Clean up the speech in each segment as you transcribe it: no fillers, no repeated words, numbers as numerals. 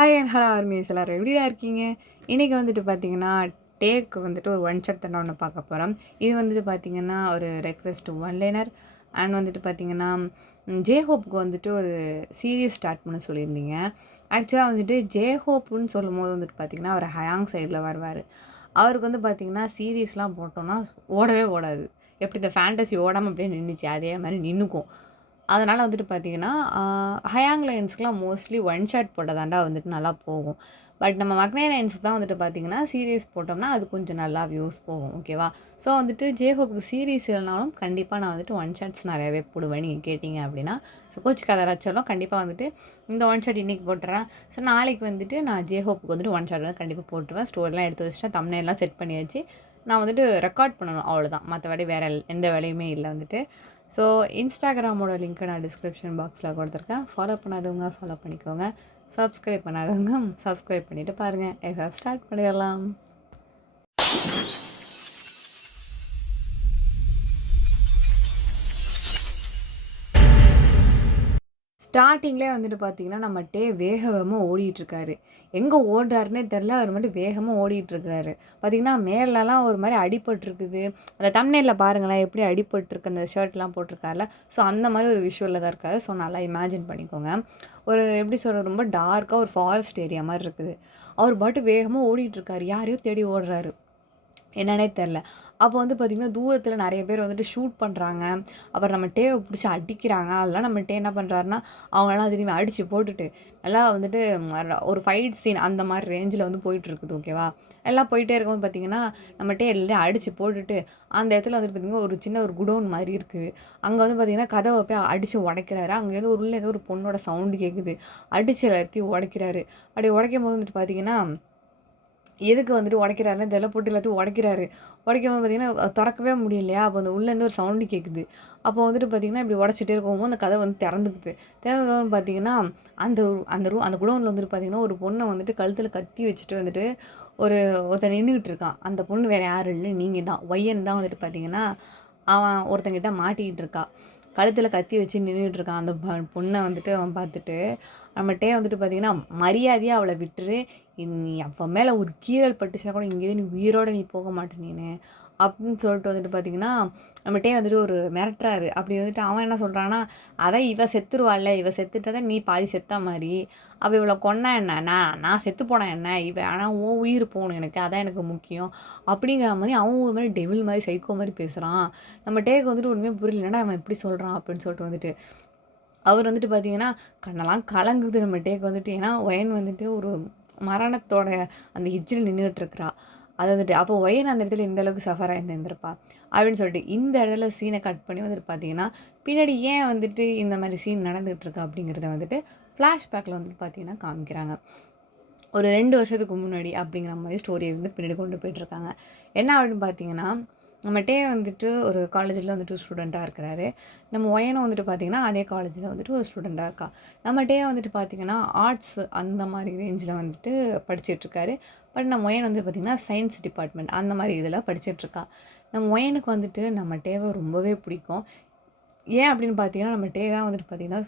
Hi and hello armies எல்லாரும் எப்படிடா இருக்கீங்க? இன்றைக்கி வந்துட்டு பார்த்தீங்கன்னா, டேக்கு வந்துட்டு ஒரு ஒன் ஷாட் தான் ஒன்று பார்க்க போகிறோம். இது வந்துட்டு பார்த்தீங்கன்னா, ஒரு ரெக்வெஸ்ட் ஒன் லைனர் அண்ட் வந்துட்டு பார்த்தீங்கன்னா, ஜேஹோப்புக்கு வந்துட்டு ஒரு சீரியஸ் ஸ்டார்ட் பண்ண சொல்லியிருந்தீங்க. ஆக்சுவலாக வந்துட்டு ஜேஹோப்புன்னு சொல்லும்போது வந்துட்டு பார்த்தீங்கன்னா, அவர் ஹயாங் சைடில் வருவார். அவருக்கு வந்து பார்த்தீங்கன்னா, சீரியஸ்லாம் போட்டோன்னா ஓடவே ஓடாது. எப்படி இந்த ஃபேண்டஸி ஓடாமல் அப்படியே நின்றுச்சு, அதே மாதிரி நின்றுக்கும். அதனால் வந்துட்டு பார்த்தீங்கன்னா, ஹயாங் லைன்ஸ்க்குலாம் மோஸ்ட்லி ஒன் ஷாட் போட்டால் தான்டா வந்துட்டு நல்லா போகும். பட் நம்ம மக்னே லைன்ஸ்க்கு தான் வந்துட்டு பார்த்தீங்கன்னா, சீரியஸ் போட்டோம்னா அது கொஞ்சம் நல்லா வியூஸ் போகும். ஓகேவா? ஸோ வந்துட்டு ஜேஹோப்புக்கு சீரியஸ் இல்லைனாலும் கண்டிப்பாக நான் வந்துட்டு ஒன் ஷாட்ஸ் நிறையவே போடுவேன் நீங்கள் கேட்டிங்க அப்படின்னா. ஸோ கோச்சிக்காத ரச்சலும் கண்டிப்பாக வந்துட்டு இந்த ஒன் ஷாட் இன்றைக்கி போட்டுறேன். ஸோ நாளைக்கு வந்துட்டு நான் ஜேஹோப்புக்கு வந்துட்டு ஒன் ஷாட் வந்து கண்டிப்பாக போட்டுருவேன். ஸ்டோரிலாம் எடுத்து வச்சுட்டேன், தம்ப்நெயில்லாம் செட் பண்ணியாச்சு. நான் வந்துட்டு ரெக்கார்ட் பண்ணணும் அவ்வளோதான். மற்றபடி வேறு எந்த வேலையுமே இல்லை வந்துட்டு. ஸோ இன்ஸ்டாகிராமோட லிங்க்கை நான் டிஸ்கிரிப்ஷன் பாக்ஸில் கொடுத்துருக்கேன். ஃபாலோ பண்ணாதவங்க ஃபாலோ பண்ணிக்கோங்க. சப்ஸ்கிரைப் பண்ணாதவங்க சப்ஸ்கிரைப் பண்ணிவிட்டு பாருங்கள். ஸ்டார்ட் பண்ணிடலாம். ஸ்டார்டிங்லேயே வந்துட்டு பார்த்தீங்கன்னா, நம்ம வேக வேகமாக ஓடிட்டுருக்காரு. எங்கே ஓடுறாருன்னே தெரில. அவர் மட்டும் வேகமாக ஓடிட்டுருக்காரு. பார்த்தீங்கன்னா, மேலலாம் ஒரு மாரி அடிபட்டுருக்குது. அந்த தம்ப்நெயில்ல பாருங்களேன், எப்படி அடிபட்டுருக்கு அந்த ஷர்ட்லாம் போட்டிருக்காருல. ஸோ அந்த மாதிரி ஒரு விஷுவலில் தான் இருக்காரு. ஸோ நல்லா இமேஜின் பண்ணிக்கோங்க. ஒரு எப்படி சொல்கிறது, ரொம்ப டார்க்காக ஒரு ஃபாரஸ்ட் ஏரியா மாரி இருக்குது. அவர் பாட்டு வேகமாக ஓடிட்டுருக்காரு. யாரையோ தேடி ஓடுறாரு. என்னன்னே தெரில. அப்போ வந்து பார்த்திங்கன்னா, தூரத்தில் நிறைய பேர் வந்துட்டு ஷூட் பண்ணுறாங்க. அப்புறம் நம்ம டேவை பிடிச்சி அடிக்கிறாங்க. அதெல்லாம் நம்ம என்ன பண்ணுறாருன்னா, அவங்களெல்லாம் திரும்பி அடித்து போட்டுட்டு நல்லா வந்துட்டு ஒரு ஃபைட் சீன் அந்த மாதிரி ரேஞ்சில் வந்து போயிட்டுருக்குது. ஓகேவா? எல்லாம் போயிட்டே இருக்கும்போது பார்த்திங்கன்னா, நம்ம எல்லாம் அடித்து போட்டுட்டு அந்த இடத்துல வந்துட்டு பார்த்திங்கன்னா, ஒரு சின்ன ஒரு குடோன் மாதிரி இருக்குது. அங்கே வந்து பார்த்திங்கன்னா, கதவை போய் அடித்து உடைக்கிறாரு. அங்கேருந்து உள்ளே ஏதோ ஒரு பொண்ணோட சவுண்டு கேட்குது. அடித்து எல்லாத்தையும் உடைக்கிறாரு. அப்படி உடைக்கும் போது வந்துட்டு பார்த்திங்கன்னா, எதுக்கு வந்துட்டு உடைக்கிறாருன்னு தெரியல. போட்டு எல்லாத்தையும் உடைக்கிறாரு. உடைக்கும்போது பார்த்தீங்கன்னா, திறக்கவே முடியலையா, அப்போ அந்த உள்ளேருந்து ஒரு சவுண்டு கேட்குது. அப்போ வந்துட்டு பார்த்தீங்கன்னா, இப்படி உடைச்சிட்டே இருக்கும்போது அந்த கதை வந்து திறந்துக்குது. திறந்ததுக்கப்புறம் பார்த்தீங்கன்னா, அந்த அந்த குடோனில் வந்துட்டு பார்த்தீங்கன்னா, ஒரு பொண்ணை வந்துட்டு கழுத்தில் கத்தி வச்சுட்டு வந்துட்டு ஒருத்தன் நின்றுக்கிட்டு இருக்கான். அந்த பொண்ணு வேறு யாரும் இல்லை, நீங்கள் தான். ஒய்யன் தான் வந்துட்டு பார்த்தீங்கன்னா, அவன் ஒருத்தங்கிட்ட மாட்டிக்கிட்டு இருக்கா. கழுத்தில் கத்தி வச்சு நின்றுட்டு இருக்கான். அந்த பொண்ணை வந்துட்டு அவன் பார்த்துட்டு நம்மகிட்டே வந்துட்டு பார்த்தீங்கன்னா, மரியாதையாக அவளை விட்டுரு. நீ அப்போ மேலே ஒரு கீறல் பட்டுச்சுன்னா கூட இங்கேருந்து நீ உயிரோடு நீ போக மாட்டே நீனு அப்படின்னு சொல்லிட்டு வந்துட்டு பார்த்தீங்கன்னா, நம்மகிட்டே வந்துட்டு ஒரு மிரட்டுறாரு. அப்படி வந்துட்டு அவன் என்ன சொல்கிறான்னா, அதான் இவ செத்துருவாள்ல, இவ செத்துட்டா தான் நீ பாதி செத்தா மாதிரி. அப்போ இவளை கொன்னா என்ன, நான் செத்து போனேன் என்ன, இவ ஆனால் உன் உயிர் போகணும் எனக்கு, அதான் எனக்கு முக்கியம் அப்படிங்கிற மாதிரி அவன் ஒரு மாதிரி டெவில் மாதிரி சைக்கோ மாதிரி பேசுகிறான். நம்ம டேக்கு வந்துட்டு ஒன்றுமே புரியலன்னா அவன் எப்படி சொல்கிறான் அப்படின்னு சொல்லிட்டு வந்துட்டு அவர் வந்துட்டு பார்த்தீங்கன்னா, கண்ணெல்லாம் கலங்குது நம்ம டேக்கு வந்துட்டு. ஏன்னா ஒயன் வந்துட்டு ஒரு மரணத்தோட அந்த எட்ஜில் நின்றுட்டுருக்குறா. அது வந்துட்டு அப்போ ஒயன் அந்த இடத்துல இந்த அளவுக்கு சஃபர் ஆகியிருந்திருப்பா அப்படின்னு சொல்லிட்டு இந்த இடத்துல சீனை கட் பண்ணி வந்துட்டு பார்த்தீங்கன்னா, பின்னாடி ஏன் வந்துட்டு இந்த மாதிரி சீன் நடந்துகிட்ருக்கு அப்படிங்கிறத வந்துட்டு ஃப்ளாஷ்பேக்கில் வந்துட்டு பார்த்தீங்கன்னா காமிக்கிறாங்க. ஒரு 2 வருஷத்துக்கு முன்னாடி அப்படிங்கிற மாதிரி ஸ்டோரியை வந்து பின்னாடி கொண்டு போயிட்டுருக்காங்க. என்ன அப்படின்னு பார்த்தீங்கன்னா, நம்ம வந்துட்டு ஒரு காலேஜில் வந்துட்டு ஸ்டூடெண்ட்டாக இருக்கிறாரு. நம்ம ஒயனும் வந்துட்டு பார்த்திங்கன்னா, அதே காலேஜில் வந்துட்டு ஒரு ஸ்டூடெண்ட்டாக இருக்கா. நம்ம வந்துட்டு பார்த்திங்கன்னா, ஆர்ட்ஸ் அந்த மாதிரி ரேஞ்சில் வந்துட்டு படிச்சிட்ருக்காரு. பட் நம்ம ஒயன் வந்து பார்த்திங்கன்னா, சயின்ஸ் டிபார்ட்மெண்ட் அந்த மாதிரி இதில் படிச்சிட்ருக்கா. நம்ம ஒயனுக்கு வந்துட்டு நம்ம ரொம்பவே பிடிக்கும். ஏன் அப்படின்னு பார்த்தீங்கன்னா, நம்ம தான் வந்துட்டு பார்த்திங்கன்னா,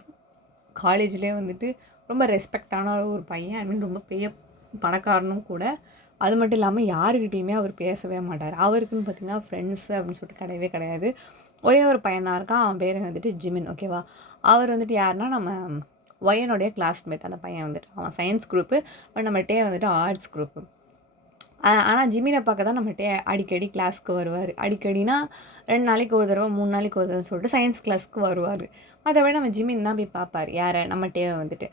காலேஜ்லேயே வந்துட்டு ரொம்ப ரெஸ்பெக்டான ஒரு பையன். ஐ மீன் ரொம்ப பெரிய பணக்காரனும் கூட. அது மட்டும் இல்லாமல் யாருக்கிட்டேயுமே அவர் பேசவே மாட்டார். அவருக்குன்னு பார்த்திங்கன்னா ஃப்ரெண்ட்ஸு அப்படின்னு சொல்லிட்டு கிடையவே கிடையாது. ஒரே ஒரு பையன் தான் இருக்கான். அவன் பேர் வந்துட்டு ஜிமின். ஓகேவா? அவர் வந்துட்டு யாருன்னா நம்ம ஒயனுடைய கிளாஸ்மேட். அந்த பையன் வந்துட்டு அவன் சயின்ஸ் குரூப்பு. பட் நம்ம வந்துட்டு ஆர்ட்ஸ் குரூப்பு. ஆனால் ஜிமினை பார்க்க தான் நம்ம அடிக்கடி கிளாஸ்க்கு வருவார். அடிக்கடினா 2 நாளைக்கு ஒரு தடவை 3 நாளைக்கு ஒரு தடவை சொல்லிட்டு சயின்ஸ் கிளாஸ்க்கு வருவார். மற்றபடி நம்ம ஜிமின் தான் போய் பார்ப்பார். யாரை நம்ம வந்துட்டு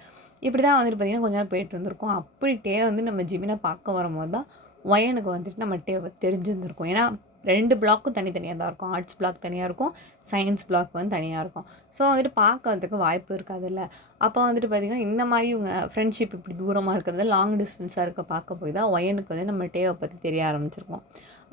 இப்படி தான் வந்துட்டு பார்த்திங்கன்னா கொஞ்ச நேரம் போயிட்டு இருந்திருக்கோம். அப்படி வந்து நம்ம ஜிமினை பார்க்க வரும்போது தான் ஒயனுக்கு வந்துட்டு நம்ம தெரிஞ்சிருந்திருக்கும். ஏன்னா 2 பிளாக்கும் தனித்தனியாக தான் இருக்கும். ஆர்ட்ஸ் பிளாக் தனியாக இருக்கும், சயின்ஸ் பிளாக் வந்து தனியாக இருக்கும். ஸோ வந்துட்டு பார்க்கறதுக்கு வாய்ப்பு இருக்காதுல்ல. அப்போ வந்துட்டு பார்த்திங்கன்னா இந்த மாதிரி இவங்க ஃப்ரெண்ட்ஷிப் இப்படி தூரமாக இருக்கிறது லாங் டிஸ்டன்ஸாக பார்க்க போய் தான் ஒயனுக்கு வந்து நம்ம பற்றி தெரிய ஆரம்பிச்சிருக்கோம்.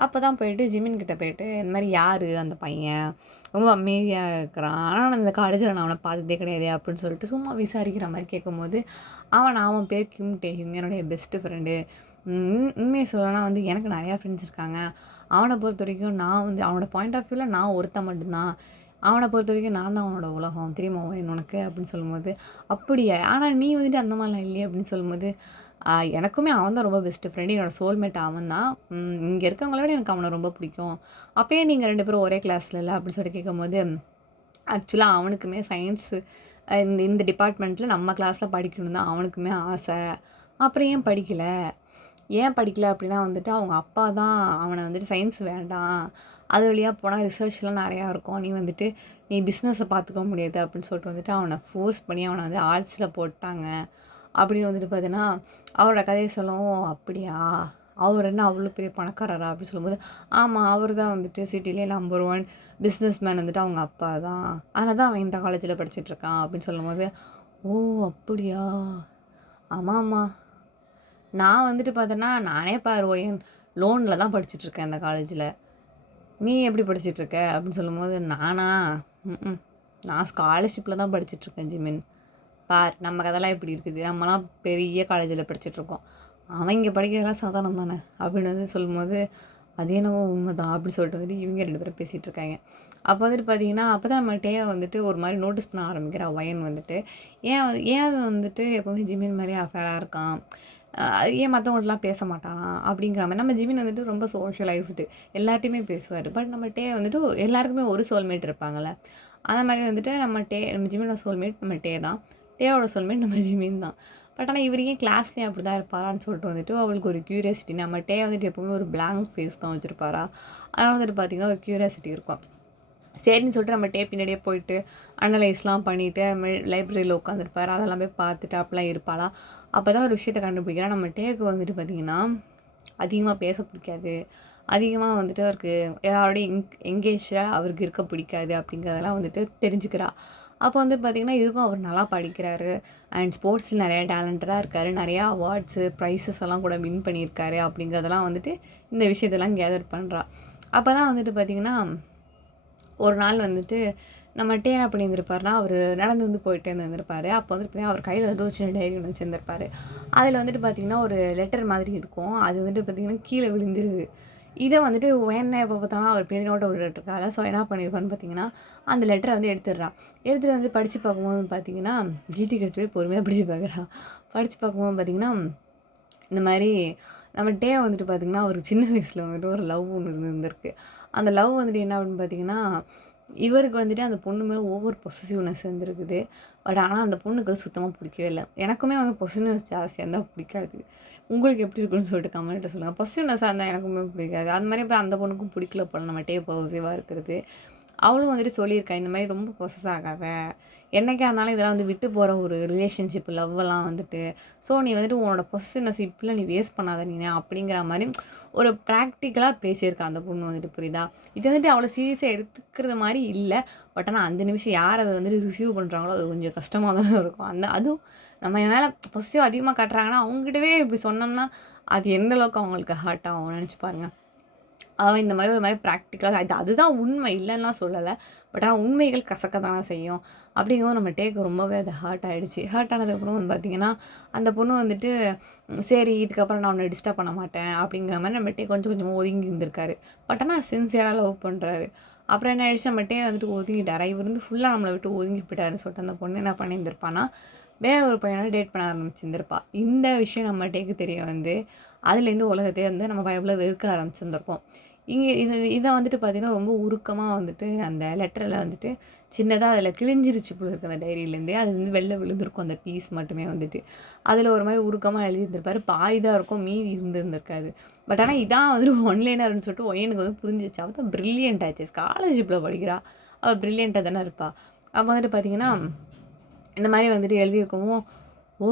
அப்போ தான் போயிட்டு ஜிமின் கிட்ட போயிட்டு இந்த மாதிரி யார் அந்த பையன், ரொம்ப அமைதியாக இருக்கிறான், ஆனால் நான் இந்த காலேஜில் நான் அவனை பார்த்ததே கிடையாது அப்படின்னு சொல்லிட்டு சும்மா விசாரிக்கிற மாதிரி கேட்கும்போது அவன் பேர் கிம் டேஹிங், என்னுடைய பெஸ்ட்டு ஃப்ரெண்டு. உண்மையை சொல்லலாம் வந்து எனக்கு நிறையா ஃப்ரெண்ட்ஸ் இருக்காங்க. அவனை பொறுத்த வரைக்கும் நான் வந்து அவனோட பாயிண்ட் ஆஃப் வியூவில் நான் ஒருத்தன் மட்டும்தான். அவனை பொறுத்த வரைக்கும் நான் தான் அவனோட உலகம் தெரியுமா உனக்கு அப்படின்னு சொல்லும்போது, அப்படியா? ஆனால் நீ வந்துட்டு அந்த மாதிரிலாம் இல்லையே அப்படின்னு சொல்லும்போது, எனக்குமே அவன் தான் ரொம்ப பெஸ்ட்டு ஃப்ரெண்டு. என்னோட சோல்மேட் அவன் தான். இங்கே இருக்கவங்கள விட எனக்கு அவனை ரொம்ப பிடிக்கும். அப்பயே நீங்கள் 2 பேரும் ஒரே கிளாஸ்ல இல்லை அப்படின்னு சொல்லிட்டு கேட்கும்போது, ஆக்சுவலாக அவனுக்குமே சயின்ஸு இந்த இந்த டிபார்ட்மெண்ட்டில் நம்ம கிளாஸில் படிக்கணும் தான் அவனுக்குமே ஆசை. அப்புறம் ஏன் படிக்கல? ஏன் படிக்கல அப்படின்னா வந்துட்டு அவங்க அப்பா தான் அவனை வந்துட்டு சயின்ஸ் வேண்டாம், அது வழியாக போனால் ரிசர்ச்லாம் நிறையா இருக்கும், நீ வந்துட்டு நீ பிஸ்னஸை பார்த்துக்க முடியாது அப்படின்னு சொல்லிட்டு வந்துட்டு அவனை ஃபோர்ஸ் பண்ணி அவனை வந்து ஆர்ட்ஸில் போட்டாங்க அப்படின்னு வந்துட்டு பார்த்தீங்கன்னா அவரோட கதையை சொல்லவும், அப்படியா அவர் என்ன அவ்வளோ பெரிய பணக்காரரா அப்படின்னு சொல்லும்போது, ஆமாம் அவர் தான் வந்துட்டு சிட்டிலே நம்பர் 1 பிஸ்னஸ் மேன் வந்துட்டு அவங்க அப்பா தான், அதனால தான் அவன் இந்த காலேஜில் படிச்சிட்ருக்கான் அப்படின்னு சொல்லும்போது, ஓ அப்படியா, ஆமாம் ஆமாம், நான் வந்துட்டு பார்த்தேன்னா நானே பாரு ஒயன் லோனில் தான் படிச்சிட்ருக்கேன் இந்த காலேஜில், நீ எப்படி படிச்சிட்ருக்க அப்படின்னு சொல்லும்போது, நானா ம் நான் ஸ்காலர்ஷிப்பில் தான் படிச்சிட்ருக்கேன் ஜிமின், பார் நம்ம கதெல்லாம் எப்படி இருக்குது, நம்மலாம் பெரிய காலேஜில் படிச்சிட்ருக்கோம், அவன் இங்கே படிக்கிறதெல்லாம் சாதாரணம் தானே அப்படின்னு வந்து சொல்லும்போது, அது என்னவோ உண்மை தான் அப்படின்னு சொல்லிட்டு வந்துட்டு இவங்க 2 பேரும் பேசிகிட்டு இருக்காங்க. அப்போ வந்துட்டு பார்த்தீங்கன்னா அப்போ தான் நம்ம டேயை வந்துட்டு ஒரு மாதிரி நோட்டீஸ் பண்ண ஆரம்பிக்கிறா ஒயன் வந்துட்டு, ஏன் அது வந்துட்டு எப்போவுமே ஜிமின் மேலேயே அஃபேராக இருக்கான், ஏன் மற்றவங்கள்ட்டலாம் பேச மாட்டானா அப்படிங்கிற மாதிரி. நம்ம ஜிமின் வந்துட்டு ரொம்ப சோஷியலைஸ்டு, எல்லார்ட்டையுமே பேசுவார். பட் நம்ம டே வந்துட்டு எல்லாருக்குமே ஒரு சோல்மேட் இருப்பாங்கள்ல, அந்த மாதிரி வந்துட்டு நம்ம ஜிமினோட சோல்மேட் நம்ம டே தான், டேவோட சோல்மேட் நம்ம ஜிமின் தான். பட் ஆனால் இவர் ஏன் கிளாஸ்லேயும் அப்படி தான் இருப்பாரான்னு சொல்லிட்டு வந்துட்டு அவளுக்கு ஒரு க்யூரியாசிட்டி. நம்ம டே வந்துட்டு எப்போவுமே ஒரு பிளாங்க் ஃபேஸ் தான் வச்சுருப்பாரா, அதனால் வந்துட்டு பார்த்திங்கன்னா ஒரு க்யூரியாசிட்டி இருக்கும். சரின்னு சொல்லிட்டு நம்ம டே பின்னாடியே போயிட்டு அனலைஸ்லாம் பண்ணிவிட்டு லைப்ரரியில் உட்காந்துருப்பார், அதெல்லாம் போய் பார்த்துட்டு அப்படிலாம் இருப்பாளா. அப்போ தான் ஒரு விஷயத்தை கண்டுபிடிக்கிறா. நம்ம டேக்கு வந்துட்டு பார்த்திங்கன்னா அதிகமாக பேச பிடிக்காது, அதிகமாக வந்துட்டு அவருக்கு யாரோடய எங்கேஜாக அவருக்கு இருக்க பிடிக்காது அப்படிங்கிறதெல்லாம் வந்துட்டு தெரிஞ்சுக்கிறா. அப்போ வந்து பார்த்திங்கன்னா இதுக்கும் அவர் நல்லா படிக்கிறாரு அண்ட் ஸ்போர்ட்ஸில் நிறையா டேலண்டடாக இருக்கார், நிறையா அவார்ட்ஸு ப்ரைஸஸ் எல்லாம் கூட வின் பண்ணியிருக்காரு அப்படிங்கிறதெல்லாம் வந்துட்டு இந்த விஷயத்தெல்லாம் கேதர் பண்ணுறா. அப்போ தான் வந்துட்டு பார்த்திங்கன்னா ஒரு நாள் வந்துட்டு நம்ம டே என்ன பண்ணியிருந்திருப்பாருனா, அவர் நடந்து வந்து போயிட்டே இருந்திருப்பார். அப்போ வந்துட்டு பார்த்தீங்கன்னா அவர் கையில் வந்து ஒரு சின்ன டைரி ஒன்று வச்சுருந்துருப்பார். அதில் வந்துட்டு பார்த்திங்கன்னா ஒரு லெட்டர் மாதிரி இருக்கும், அது வந்துட்டு பார்த்திங்கன்னா கீழே விழுந்துருது. இதை வந்துட்டு வேணா எப்போ பார்த்தாலும் அவர் பின்னாடி நோட்டை விட்டுருக்காங்க. ஸோ என்ன பண்ணியிருப்பான்னு பார்த்தீங்கன்னா அந்த லெட்டரை வந்து எடுத்துகிட்டு வந்து படித்து பார்க்கும்போது பார்த்தீங்கன்னா வீட்டுக்கு எடுத்து போய் பொறுமையாக படித்து பார்க்குறா. படித்து பார்க்கும்போது பார்த்திங்கன்னா இந்த மாதிரி நம்ம டே வந்துட்டு பார்த்திங்கன்னா ஒரு சின்ன வயசில் வந்துட்டு ஒரு லவ் ஒன்று இருந்திருக்கு. அந்த லவ் வந்துட்டு என்ன அப்படின்னு பார்த்தீங்கன்னா இவருக்கு வந்துட்டு அந்த பொண்ணு மேலே ஓவர் பொசசிவ்னஸ் இருந்திருக்குது. பட் ஆனால் அந்த பொண்ணுக்கு அது சுத்தமாக பிடிக்கவே இல்லை. எனக்குமே வந்து பொசசிவ்னஸ் ஜாஸ்தியாக இருந்தால் பிடிக்காது. உங்களுக்கு எப்படி இருக்குன்னு சொல்லிட்டு கமெண்ட்டை சொல்லுங்கள். பொசசிவ்னஸாக இருந்தால் எனக்குமே பிடிக்காது. அது மாதிரி இப்போ அந்த பொண்ணுக்கும் பிடிக்கல போல் நம்ம டே பொசசிவாக இருக்கிறது. அவளும் வந்துட்டு சொல்லியிருக்கா, இந்த மாதிரி ரொம்ப பொசஸ் ஆகாத, என்னைக்கா இருந்தாலும் இதெல்லாம் வந்து விட்டு போகிற ஒரு ரிலேஷன்ஷிப் லவ்வெல்லாம் வந்துட்டு, ஸோ நீ வந்துட்டு உன்னோட பொசசிவ்னஸ் இப்படிலாம் நீ வேஸ்ட் பண்ணாத நீ அப்படிங்கிற மாதிரி ஒரு ப்ராக்டிக்கலாக பேசியிருக்கா அந்த பொண்ணு வந்துட்டு, புரியுதா? இது வந்துட்டு அவ்வளோ சீரியஸாக எடுத்துக்கிறது மாதிரி இல்லை. பட் ஆனால் அந்த நிமிஷம் யார் அதை வந்துட்டு ரிசீவ் பண்ணுறாங்களோ அது கொஞ்சம் கஷ்டமாக தானே இருக்கும். அதுவும் நம்ம மேலே பொசிட்டிவ் அதிகமாக காட்டுறாங்கன்னா அவங்ககிட்டவே இப்படி சொன்னோம்னா அது எந்த அளவுக்கு அவங்களுக்கு ஹர்ட் ஆகும் நினச்சி பாருங்கள். அவன் இந்த மாதிரி ஒரு மாதிரி ப்ராக்டிக்கலாக அதுதான் உண்மை, இல்லைன்னா சொல்லலை. பட் ஆனால் உண்மைகள் கசக்க தானே செய்யும். அப்படிங்கும்போது நம்ம டேக்கு ரொம்பவே அது ஹர்ட் ஆகிடுச்சு. ஹர்ட் ஆனதுக்கப்புறம் வந்து பார்த்திங்கன்னா அந்த பொண்ணு வந்துட்டு சரி இதுக்கப்புறம் நான் உன்னை டிஸ்டர்ப் பண்ண மாட்டேன் அப்படிங்கிற மாதிரி நம்ம டே கொஞ்சம் கொஞ்சமாக ஒதுங்கி இருந்திருக்காரு. பட் ஆனால் சின்சியராக லவ் பண்ணுறாரு. அப்புறம் என்ன ஆகிடுச்சு, நம்ம டே வந்துட்டு ஒதுங்கிட்டாரா, இவர் வந்து ஃபுல்லாக நம்மளை விட்டு ஒதுங்கி போயிட்டாருன்னு சொல்லிட்டு அந்த பொண்ணு என்ன பண்ணியிருந்திருப்பான்னா வேற ஒரு பையனோட டேட் பண்ண ஆரம்பிச்சிருந்திருப்பா. இந்த விஷயம் நம்ம டேக்கு தெரிய வந்து அதுலேருந்து உலகத்தையே வந்து நம்ம பயபில் வெறுக்க ஆரம்பிச்சிருந்திருப்போம். இதை வந்துட்டு பார்த்திங்கன்னா ரொம்ப உருக்கமாக வந்துட்டு அந்த லெட்டரில் வந்துட்டு சின்னதாக அதில் கிழிஞ்சிருச்சு போல இருக்குது. அந்த டைரியிலேருந்தே அது வந்து வெளில விழுந்திருக்கும் அந்த பீஸ் மட்டுமே வந்துட்டு. அதில் ஒரு மாதிரி உருக்கமாக எழுதியிருந்திருப்பார், பாய் தான் இருக்கும், மீதி இருந்திருக்காது. பட் ஆனால் இதான் வந்துட்டு ஒன்லைனர்னு சொல்லிட்டு ஒயனுக்கு வந்து புரிஞ்சிச்சு. அவள் தான் ப்ரில்லியன்ட் ஆச்சு, ஸ்காலர்ஷிப்பில் படிக்கிறா, அவள் ப்ரில்லியண்ட்டாக தானே இருப்பாள். அப்போ வந்துட்டு பார்த்திங்கன்னா இந்த மாதிரி வந்துட்டு எழுதியிருக்கவும், ஓ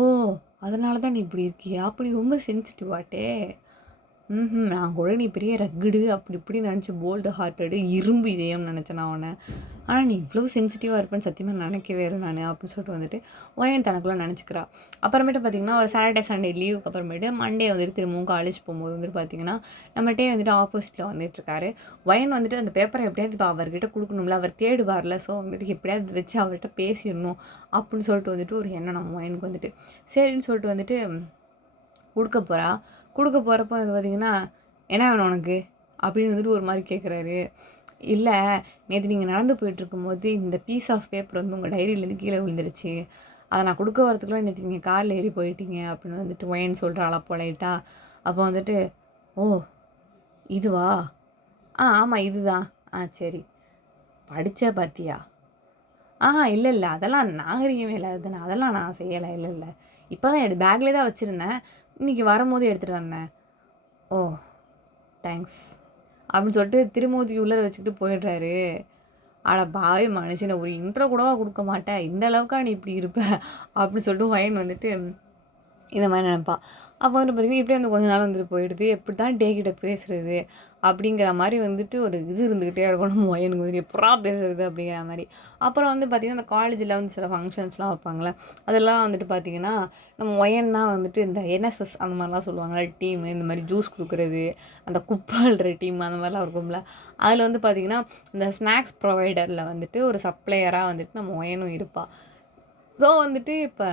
அதனால தான் நீ இப்படி இருக்கியா, அப்படி ரொம்ப சென்சிட்டிவாட்டே, நான் கூட நீ பெரிய ரக்குடு அப்படி இப்படி நினச்சி போல்டு ஹார்ட்டடு இரும்பு இதயம் நினச்சேன் நான் அவனை, ஆனால் நீ இவ்வளோ சென்சிட்டிவாக இருப்பேன்னு சத்தியமாக நினைக்கவே இல்லை நான் அப்படின்னு சொல்லிட்டு வந்துட்டு ஒயன் தனக்குள்ளே நினச்சிக்கிறா. அப்புறமேட்டு பார்த்திங்கன்னா ஒரு சாட்டர்டே சண்டே லீவுக்கு அப்புறமேட்டு மண்டே வந்துட்டு திரும்பவும் காலேஜ் போகும்போது வந்துட்டு பார்த்திங்கன்னா நம்மகிட்டே வந்துட்டு ஆப்போசிட்டில் வந்துட்டுருக்காரு. ஒயன் வந்துட்டு அந்த பேப்பரை எப்படியாவது இப்போ அவர்கிட்ட கொடுக்கணும்ல, அவர் தேடுவார்ல, ஸோ வந்துட்டு எப்படியாவது வச்சு அவர்கிட்ட பேசிடணும் அப்படின்னு சொல்லிட்டு வந்துட்டு ஒரு எண்ணம் நம்ம ஒயனுக்கு வந்துட்டு சரின்னு சொல்லிட்டு வந்துட்டு கொடுக்க போகிறப்போ அது பார்த்திங்கன்னா என்ன வேணும் உனக்கு அப்படின்னு வந்துட்டு ஒரு மாதிரி கேட்குறாரு. இல்லை, நேற்று நீங்கள் நடந்து போயிட்டுருக்கும்போது இந்த பீஸ் ஆஃப் பேப்பர் வந்து உங்கள் டைரியிலேருந்து கீழே விழுந்துருச்சு. அதை நான் கொடுக்க வரதுக்குள்ள நேற்று நீங்கள் காரில் ஏறி போயிட்டீங்க அப்படின்னு வந்துட்டு ஒயன்னு சொல்கிறாளா பொலைட்டா. அப்போ வந்துட்டு, ஓ இதுவா? ஆமாம் இதுதான். சரி. படித்த பார்த்தியா? இல்லை இல்லை, அதெல்லாம் நாகரிகமே இல்லை, அதுதானே, அதெல்லாம் நான் செய்யலை. இல்லை இல்லை, இப்போ தான் பேக்லேயே தான் வச்சுருந்தேன், இன்றைக்கி வரும்போது எடுத்துகிட்டு வந்தேன். ஓ தேங்க்ஸ் அப்படின்னு சொல்லிட்டு திருமூர்த்தி உள்ளே வச்சுக்கிட்டு போயிடுறாரு. அட பாவி மனுஷனை, ஒரு இன்ட்ரோ கூடவா கொடுக்க மாட்டேன், இந்த அளவுக்கா நீ இப்படி இருப்ப அப்படின்னு சொல்லிட்டு ஒயன் வந்துட்டு இந்த மாதிரி நினப்பா. அப்போ வந்து பார்த்திங்கன்னா இப்படியே வந்து கொஞ்ச நாள் வந்துட்டு போயிடுது. எப்படி தான் டேக்கிட்ட பேசுகிறது அப்படிங்கிற மாதிரி வந்துட்டு ஒரு இது இருந்துக்கிட்டே இருக்கும் நம்ம ஒயனுக்கு வந்து எப்படா பேசுறது அப்படிங்கிற மாதிரி. அப்புறம் வந்து பார்த்திங்கன்னா அந்த காலேஜில் வந்து சில ஃபங்க்ஷன்ஸ்லாம் வைப்பாங்களே, அதெல்லாம் வந்துட்டு பார்த்திங்கன்னா நம்ம ஒயன் தான் வந்துட்டு இந்த என்எஸ்எஸ் அந்த மாதிரிலாம் சொல்லுவாங்கள்ல டீமு, இந்த மாதிரி ஜூஸ் கொடுக்குறது, அந்த குப்பை அள்ளுற டீம் அந்த மாதிரிலாம் இருக்கும்ல. அதில் வந்து பார்த்திங்கன்னா இந்த ஸ்நாக்ஸ் ப்ரொவைடரில் வந்துட்டு ஒரு சப்ளையராக வந்துட்டு நம்ம ஒயனும் இருப்பாள். ஸோ வந்துட்டு இப்போ